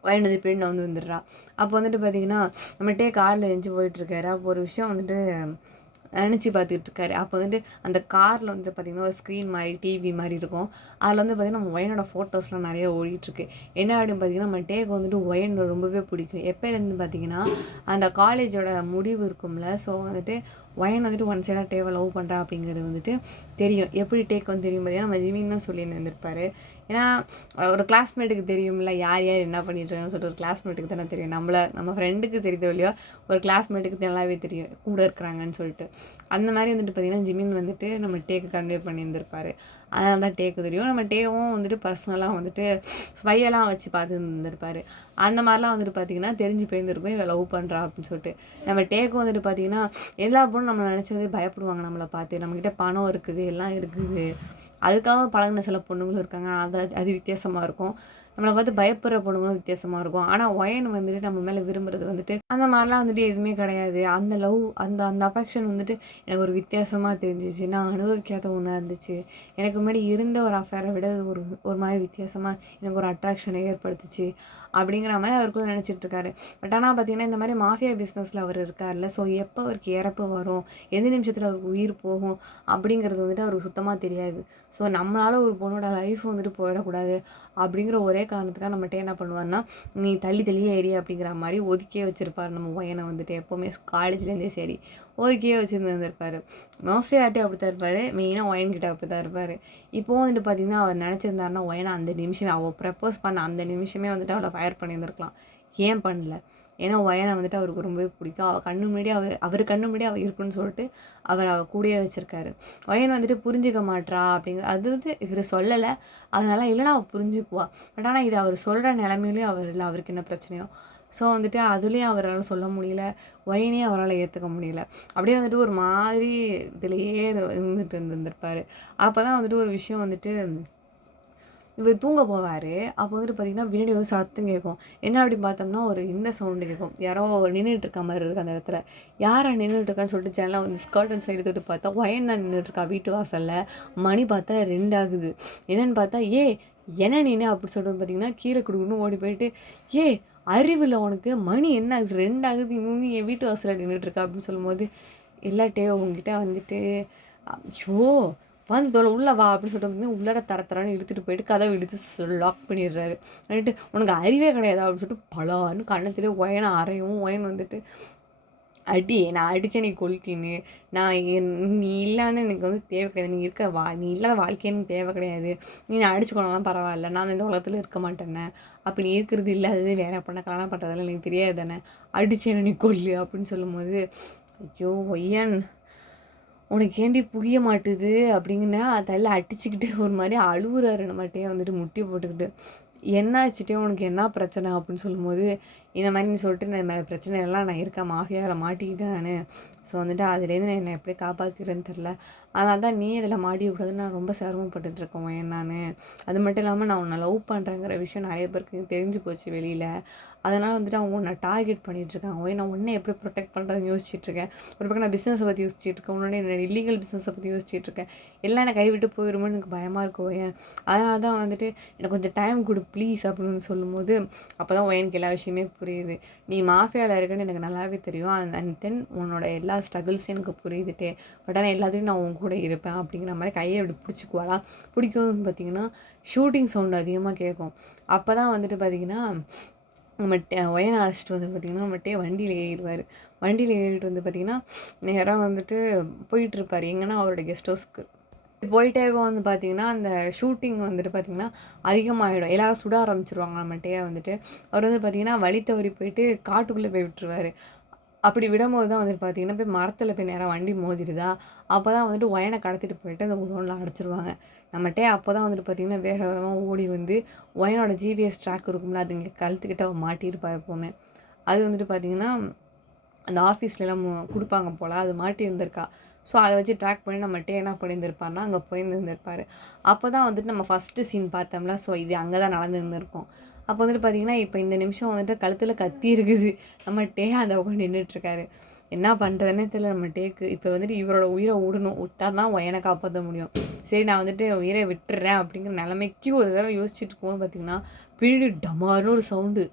ஒயன் வந்து பின்னாடி வந்து வந்துடுறா. அப்போ வந்துட்டு பார்த்தீங்கன்னா, நம்மட்டே காரில் எந்திச்சு போயிட்டுருக்காரு. அப்போ ஒரு விஷயம் வந்துட்டு நினச்சி பார்த்துட்டு இருக்காரு. அப்போ வந்துட்டு அந்த காரில் வந்துட்டு பார்த்தீங்கன்னா, ஒரு ஸ்க்ரீன் மாரி, டிவி மாரி இருக்கும். அதில வந்து பார்த்தீங்கன்னா, நம்ம ஒயனோட ஃபோட்டோஸ்லாம் நிறைய ஓடிட்டுருக்கு. என்ன அப்படின்னு பார்த்தீங்கன்னா, நம்ம டேக்கு வந்துட்டு ஒயன் ரொம்பவே பிடிக்கும். எப்போலேருந்து பார்த்தீங்கன்னா, அந்த காலேஜோட முடிவு இருக்கும்ல, ஸோ வந்துட்டு ஒயன் வந்துட்டு ஒன் சைடா டேவ லவ் பண்ணுறா அப்படிங்கிறது வந்துட்டு தெரியும். எப்படி டேக் வந்து தெரியும் பார்த்தீங்கன்னா, நம்ம ஜிமின் தான் சொல்லியிருந்திருப்பாரு. ஏன்னா, ஒரு கிளாஸ்மேட்டுக்கு தெரியும்ல, யார் யார் என்ன பண்ணிட்டுருக்காங்கன்னு சொல்லிட்டு ஒரு கிளாஸ்மேட்டுக்கு தானே தெரியும். நம்ம ஃப்ரெண்டுக்கு தெரியுதோ இல்லையோ, ஒரு கிளாஸ்மேட்டுக்கு நல்லாவே தெரியும் கூட இருக்கிறாங்கன்னு சொல்லிட்டு. அந்த மாதிரி வந்துட்டு பார்த்தீங்கன்னா, ஜிமின் வந்துட்டு நம்ம டேக்கு கன்வே பண்ணியிருந்திருப்பாரு. அதனால தான் டேக்கு தெரியும். நம்ம டேவும் வந்துட்டு பர்சனலாக வந்துட்டு ஸ்பையெல்லாம் வச்சு பார்த்துருந்துருப்பாரு. அந்த மாதிரிலாம் வந்துட்டு பார்த்தீங்கன்னா, தெரிஞ்சு போயிருந்திருக்கும் இவ லவ் பண்ணுறா அப்படின்னு சொல்லிட்டு. நம்ம டேக்கும் வந்துட்டு பார்த்தீங்கன்னா, எல்லா பொண்ணும் நம்மள நினச்சது பயப்படுவாங்க நம்மள பார்த்து. நம்மக்கிட்ட பணம் இருக்குது, எல்லாம் இருக்குது. அதுக்காக பழகுன சில பொண்ணுங்களும் இருக்காங்க. அது அது வித்தியாசமா இருக்கும். நம்மள பார்த்து பயப்படுற பொண்ணுங்களும் வித்தியாசமா இருக்கும். ஆனா ஒயன் வந்துட்டு நம்ம மேல விரும்புறது வந்துட்டு, அந்த மாரிலாம் வந்துட்டு எதுவுமே கிடையாது. அந்த லவ் அந்த அந்த அஃபெக்ஷன் வந்துட்டு எனக்கு ஒரு வித்தியாசமா தெரிஞ்சுச்சு. நான் அனுபவிக்காத ஒண்ணா இருந்துச்சு. எனக்கு முன்னாடி இருந்த ஒரு அஃபேர விட ஒரு ஒரு மாரி வித்தியாசமா எனக்கு ஒரு அட்ராக்ஷனை ஏற்படுத்துச்சு. அப்படிங்கிற மாரி அவருக்குள்ள நினச்சிட்டு இருக்காரு. பட் ஆனா பார்த்தீங்கன்னா, இந்த மாரி மாஃபியா பிசினஸ்ல அவர் இருக்கார்ல. ஸோ எப்போ அவருக்கு இறப்பு வரும்? எந்த நிமிஷத்துல அவருக்கு உயிர் போகும்? அப்படிங்கிறது வந்துட்டு அவருக்கு சுத்தமா தெரியாது. ஸோ நம்மளால ஒரு பொண்ணோட லைஃப் வந்துட்டு போயிடக்கூடாது. அப்படிங்கிற ஒரே காரணத்துக்காக நம்மட்ட என்ன பண்ணுவாருன்னா, "நீ தள்ளி தள்ளியே எரி" அப்படிங்கிற மாரி ஒதுக்கியே வச்சிருப்பாரு நம்ம பையன வந்துட்டு. எப்பவுமே காலேஜ்லேருந்தே சரி, ஒதுக்கியே வச்சிருந்திருப்பாரு. மோஸ்ட்லி யார்ட்டயும் அப்படித்தான் இருப்பாரு. மெயினா ஒயன் கிட்ட அப்படித்தான் இருப்பாரு. இப்போவும் வந்துட்டு பார்த்தீங்கன்னா, அவர் நினச்சிருந்தாருன்னா, ஒயன அந்த நிமிஷமே அவ ப்ரப்போஸ் பண்ண அந்த நிமிஷமே வந்துட்டு அவள ஃபயர் பண்ணியிருந்திருக்கலாம். ஏன் பண்ணல? ஏன்னா ஒயன வந்துட்டு அவருக்கு ரொம்பவே பிடிக்கும். அவ கண்ணு முன்னாடி அவர் கண்ணு முன்னாடி அவ இருக்குன்னு சொல்லிட்டு, அவ கூடயே வச்சிருக்காரு. ஒயன் வந்துட்டு புரிஞ்சுக்க மாட்றா அது வந்து இவரு சொல்லல. அதனால இல்லன்னா அவ புரிஞ்சுக்குவா. பட் ஆனா இது அவர் சொல்ற நிலைமையிலயும் அவர் இல்ல. அவருக்கு என்ன பிரச்சனையோ. ஸோ வந்துட்டு அதுலயும் அவரால சொல்ல முடியல. ஒயனையும் அவரால ஏத்துக்க முடியல. அப்படியே வந்துட்டு ஒரு மாதிரி இதுலயே இருந்துட்டு இருந்திருப்பாரு. அப்பதான் வந்துட்டு ஒரு விஷயம் வந்துட்டு இவர் தூங்க போவாரு. அப்போ வந்துட்டு பார்த்தீங்கன்னா, பின்னாடி வந்து சத்தம் கேட்கும். என்ன அப்படின்னு பார்த்தோம்னா, ஒரு இந்த சவுண்டு கேட்கும். யாரோ நின்னுட்டு இருக்க மாரி இருக்கு அந்த இடத்துல. யாரா நின்னுட்டு இருக்கான்னு சொல்லிட்டு ஜன்னல வந்து ஸ்கர்டன் சைடு தொட்டு பார்த்தா, ஒயன் தான் நின்னுட்டு இருக்கா வீட்டு வாசல்ல. மணி பார்த்தா 2 ஆகுது. என்னன்னு பார்த்தா, "ஏய் என்ன நீனு?" அப்படி சொல்லிட்டு பார்த்தீங்கன்னா, கீழ குடுகுடுன்னு ஓடி போயிட்டு, "ஏய் அறிவில்ல உனக்கு? மணி என்ன ஆகுது? 2 ஆகுது. இன்னும் நீ என் வீட்டு வாசல்ல நின்னுட்டு இருக்க" அப்படின்னு சொல்லும்போது, "இல்ல டேய் உன்கிட்ட வந்துட்டு" ஐயோ! வந்து தொல உள்ள வா அப்படின்னு சொல்லிட்டு வந்து உள்ளார தர தரன்னு இழுத்துட்டு போயிட்டு கதவை இழுத்து லாக் பண்ணிடுறாரு. பண்ணிட்டு உனக்கு அறிவே கிடையாதா அப்படின்னு சொல்லிட்டு பலான்னு கண்ணத்திலே ஒயன அறையும். ஒயன் வந்துட்டு நான் அடித்தேன் நீ கொல்லிட்டின்னு. நீ இல்லாத எனக்கு வந்து தேவை கிடையாது. நீ இருக்க நீ இல்லாத வாழ்க்கையே எனக்கு தேவை கிடையாது. நீ அடிச்சுக்கோனாலும் பரவாயில்ல. நான் இந்த உலகத்தில் இருக்க மாட்டேனே. அப்படி நீ இருக்கிறது இல்லாதது வேற பொண்ணை கல்யாணம் பண்ணுறதெல்லாம் எனக்கு தெரியாது தானே. அடித்தேன் நீ கொல்லு அப்படின்னு சொல்லும்போது, ஐயோ ஒய்யன் உனக்கு ஏண்டி புரிய மாட்டுது அப்படிங்கன்னா அதெல்லாம் அடிச்சுக்கிட்டு ஒரு மாதிரி அழுவுறாரு நம்மகிட்டே வந்துட்டு முட்டி போட்டுக்கிட்டு. என்னாச்சுட்டே உனக்கு என்ன பிரச்சனை அப்படின்னு சொல்லும்போது, இந்த மாதிரி நீ சொல்லிட்டு இந்த மாதிரி பிரச்சனை எல்லாம் நான் இருக்கேன், மாஃபியாவில் மாட்டிக்கிட்டேன் நான். ஸோ வந்துட்டு அதுலேருந்து நான் என்னை எப்படி காப்பாற்றிக்கிறேன்னு தெரில. அதனால தான் நீ இதில் மாட்டிக்கூடாதுன்னு நான் ரொம்ப சிரமப்பட்டுட்ருக்கேன் நான். அது மட்டும் இல்லாமல் நான் உன்னை லவ் பண்ணுறேங்கிற விஷயம் நிறைய பேருக்கு தெரிஞ்சு போச்சு வெளியில். அதனால் வந்துட்டு அவங்க உன்னை டார்கெட் பண்ணிகிட்ருக்காங்க. நான் உன்னை எப்படி ப்ரொடெக்ட் பண்ணுறதுன்னு யோசிச்சுட்ருக்கேன். ஒரு பக்கம் நான் பிஸ்னஸை பற்றி யோசிச்சுட்ருக்கேன். உன்னோட என்னோட இல்லீகல் பிஸ்னஸை பற்றி யோசிச்சுட்ருக்கேன். எல்லாம் என்னை கைவிட்டு போயிடுமோன்னு எனக்கு பயமாக இருக்கும். அதனால தான் வந்துட்டு எனக்கு கொஞ்சம் டைம் கொடு ப்ளீஸ் அப்படின்னு சொல்லும்போது, அப்போ தான் எனக்கு எல்லா விஷயமே புரியுது. நீ மாஃபியாவில் இருக்குன்னு எனக்கு நல்லாவே தெரியும். அண்ட் தென் உன்னோட எல்லா ஸ்ட்ரகிள்ஸும் எனக்கு புரியுதுட்டே. பட் ஆனால் எல்லாத்தையும் நான் உன் கூட இருப்பேன் அப்படிங்கிற மாதிரி கையை அப்படி பிடிச்சிக்குவாளா. பிடிக்கும் பார்த்திங்கன்னா ஷூட்டிங் சவுண்டு அதிகமாக கேட்கும். அப்போ தான் வந்துட்டு பார்த்திங்கன்னா நம்ம ஒயனை அழைச்சிட்டு வந்து பார்த்திங்கன்னா நம்மகிட்டே வண்டியில் ஏறிடுவார். வண்டியில் ஏறிட்டு வந்து பார்த்திங்கன்னா நேராக வந்துட்டு போயிட்டுருப்பார் எங்கன்னா அவரோட கெஸ்ட் ஹவுஸ்க்கு. போயிட்டே இருக்கும் வந்து பார்த்திங்கன்னா அந்த ஷூட்டிங் வந்துட்டு பார்த்திங்கன்னா அதிகமாகிடும். எல்லோரும் சுட ஆரம்பிச்சிருவாங்க நம்மகிட்டே வந்துட்டு. அவர் வந்து பார்த்திங்கன்னா வழி தவறி போயிட்டு காட்டுக்குள்ளே போய் விட்டுருவார். அப்படி விடும்போது தான் வந்துட்டு பார்த்திங்கன்னா போய் மரத்தில் போய் நேராக வண்டி மோதிடுதா. அப்போ தான் வந்துட்டு ஒயனை கடத்திட்டு போயிட்டு அந்த குடோனில் அடைச்சிருவாங்க. நம்மகிட்டே அப்போ தான் வந்துட்டு பார்த்திங்கன்னா வேக வேகமாக ஓடி வந்து ஒயனோட ஜிபிஎஸ் ட்ராக் இருக்கும்ல, அது இங்கே கழுத்துக்கிட்ட அவன் மாட்டியிருப்பார் எப்போவுமே. அது வந்துட்டு பார்த்திங்கன்னா அந்த ஆஃபீஸ்லலாம் கொடுப்பாங்க போல், அது மாட்டி இருந்திருக்கா. ஸோ அதை வச்சு ட்ராக் பண்ணி நம்மகிட்ட என்ன பண்ணியிருந்திருப்பார்னா அங்கே போயிருந்துருப்பார். அப்போ தான் வந்துட்டு நம்ம ஃபஸ்ட்டு சீன் பார்த்தோம்ல. ஸோ இது அங்கே தான் நடந்துருந்துருக்கோம். அப்போ வந்துட்டு பார்த்திங்கன்னா இப்போ இந்த நிமிஷம் வந்துட்டு கழுத்தில் கத்தி இருக்குது. நம்மகிட்டே அந்த பக்கம் நின்றுட்டுருக்காரு. என்ன பண்ணுறதுன்னே தெரியல நம்ம டேக்கு. இப்போ வந்துட்டு இவரோட உயிரை விடணும். விட்டால் தான் ஒயனை காப்பாற்ற முடியும். சரி நான் வந்துட்டு உயிரை விட்டுறேன் அப்படிங்கிற நிலைமைக்கு ஒரு தடவை யோசிச்சுட்டு இருக்கும்போது பார்த்திங்கன்னா பின்னாடி டமார்னு ஒரு சவுண்டு.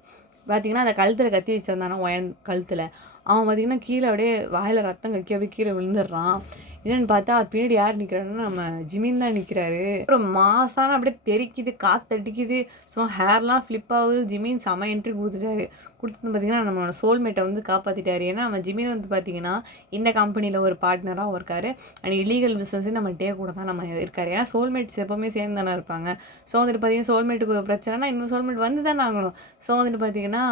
பார்த்திங்கன்னா அந்த கழுத்தில் கத்தி வச்சிருந்தானா ஒயன் கழுத்தில். அவன் பார்த்திங்கன்னா கீழே அப்படியே வாயில் ரத்தம் கக்கி அப்படியே கீழே விழுந்துடுறான். என்னென்னு பார்த்தா பின்னாடி யார் நிற்கிறாருன்னா நம்ம ஜிமின் தான் நிற்கிறாரு. அப்புறம் மாசான அப்படியே தெறிக்குது, காற்றடிக்குது. ஸோ ஹேர்லாம் ஃப்ளிப் ஆகுது. ஜிமின் செம என்ட்ரி கொடுத்துட்டாரு. கொடுத்து பார்த்திங்கன்னா நம்மளோட சோல்மேட்டை வந்து காப்பாற்றிட்டாரு. ஏன்னா நம்ம ஜிமின் வந்து பார்த்திங்கன்னா இந்த கம்பெனியில் ஒரு பார்ட்னராகவும் இருக்கார். அண்ட் இல்லீகல் பிஸ்னஸே நம்ம டே கூட தான் நம்ம இருக்கார். ஏன்னா சோல்மேட்ஸ் எப்போவுமே சேர்ந்து தானே இருப்பாங்க. ஸோ வந்துட்டு பார்த்திங்கன்னா சோல்மேட்டுக்கு ஒரு பிரச்சனைனா இன்னும் சோல்மேட் வந்து தானே ஆகணும். ஸோ வந்துட்டு பார்த்திங்கன்னா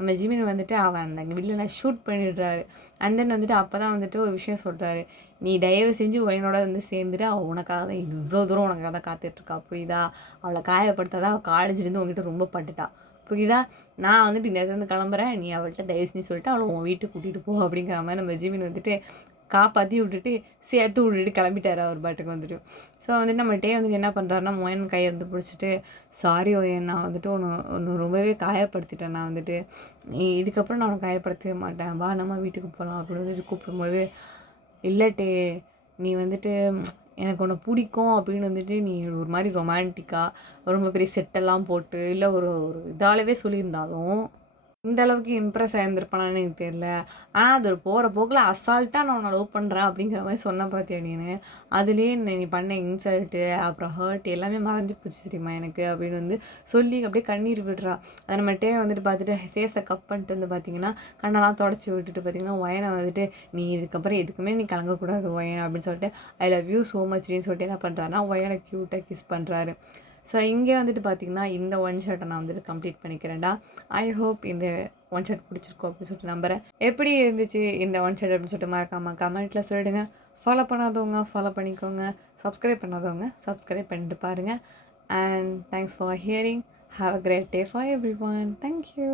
நம்ம ஜிமின் வந்துட்டு அவன் அந்த வில்லனை ஷூட் பண்ணிடுறாரு. அண்ட் தென் வந்துட்டு அப்போ தான் வந்துட்டு ஒரு விஷயம் சொல்கிறாரு. நீ தயவு செஞ்சு ஒயனோட வந்து சேர்ந்துட்டு அவள் உனக்காக தான் இவ்வளோ தூரம் உனக்காக தான் காத்துட்ருக்கா புரியுதா. அவளை காயப்படுத்தாதான் அவள் காலேஜ்லேருந்து உங்ககிட்ட ரொம்ப பட்டுட்டா புரியுதா. நான் வந்துட்டு இந்த இடத்துல கிளம்புறேன். நீ அவள்கிட்ட தயவு செஞ்சு சொல்லிட்டு அவளை உன் வீட்டுக்கு கூட்டிகிட்டு போ அப்படிங்கிற மாதிரி நம்ம ஜிமின் வந்துட்டு காப்பாற்றி விட்டுட்டு சேர்த்து விட்டுட்டு கிளம்பிட்டார் அவர் பாட்டுக்கு வந்துட்டு. ஸோ வந்துட்டு நம்மகிட்டே வந்துட்டு என்ன பண்ணுறாருன்னா ஒயன் கையை வந்து பிடிச்சிட்டு, சாரி ஒயன் நான் வந்துட்டு ஒன்று ரொம்பவே காயப்படுத்திட்டேன். நான் வந்துட்டு இதுக்கப்புறம் நான் உன்னை காயப்படுத்தவே மாட்டேன், வா நம்ம வீட்டுக்கு போகலாம் அப்படின்னு வந்துட்டு கூப்பிடும்போது, இல்லட்டே நீ வந்துட்டு எனக்கு உன்னை பிடிக்கும் அப்படின்னு வந்துட்டு நீ ஒரு மாதிரி ரொமான்டிக்காக ரொம்ப பெரிய செட்டெல்லாம் போட்டு இல்லை ஒரு இதாலவே சொல்லியிருந்தாலும் இந்த அளவுக்கு இம்ப்ரெஸ் ஆகியிருந்திருப்பானான்னு எனக்கு தெரியல. ஆனால் அது ஒரு போகிற போக்கில் அசால்ட்டாக நான் உன்னை லவ் பண்ணுறேன் அப்படிங்கிற மாதிரி சொன்ன பார்த்தியா நீனு. அதுலேயே நீ பண்ண இன்சல்ட்டு அப்புறம் ஹர்ட் எல்லாமே மறைஞ்சி போச்சு தெரியுமா எனக்கு அப்படின்னு வந்து சொல்லி அப்படியே கண்ணீர் விடுறா. அதை நம்மகிட்டே வந்துட்டு பார்த்துட்டு ஃபேஸை கப் பண்ணிட்டு வந்து பார்த்திங்கன்னா கண்ணெல்லாம் தொடச்சி விட்டுட்டு பார்த்திங்கன்னா ஒயனை வந்துட்டு நீ இதுக்கப்புறம் எதுக்குமே நீ கலங்கக்கூடாது ஒயன் அப்படின்னு சொல்லிட்டு ஐ லவ் யூ ஸோ மச்ன்னு சொல்லிட்டு என்ன பண்ணுறாருன்னா ஒயனை க்யூட்டாக கிஸ் பண்ணுறாரு. ஸோ இங்கே வந்துட்டு பார்த்திங்கன்னா இந்த ஒன் ஷாட்டை நான் வந்துட்டு கம்ப்ளீட் பண்ணிக்கிறேன்டா. ஐ ஹோப் இந்த ஒன் ஷாட் பிடிச்சிருக்கோம் அப்படின்னு சொல்லிட்டு நம்புகிறேன். எப்படி இருந்துச்சு இந்த ஒன் ஷாட் அப்படின்னு சொல்லிட்டு மறக்காமல் கமெண்ட்டில் சொல்லிடுங்க. ஃபாலோ பண்ணாதவங்க ஃபாலோ பண்ணிக்கோங்க. சப்ஸ்கிரைப் பண்ணாதவங்க சப்ஸ்கிரைப் பண்ணிட்டு பாருங்கள். And thanks for hearing. Have a great day for everyone. Thank you.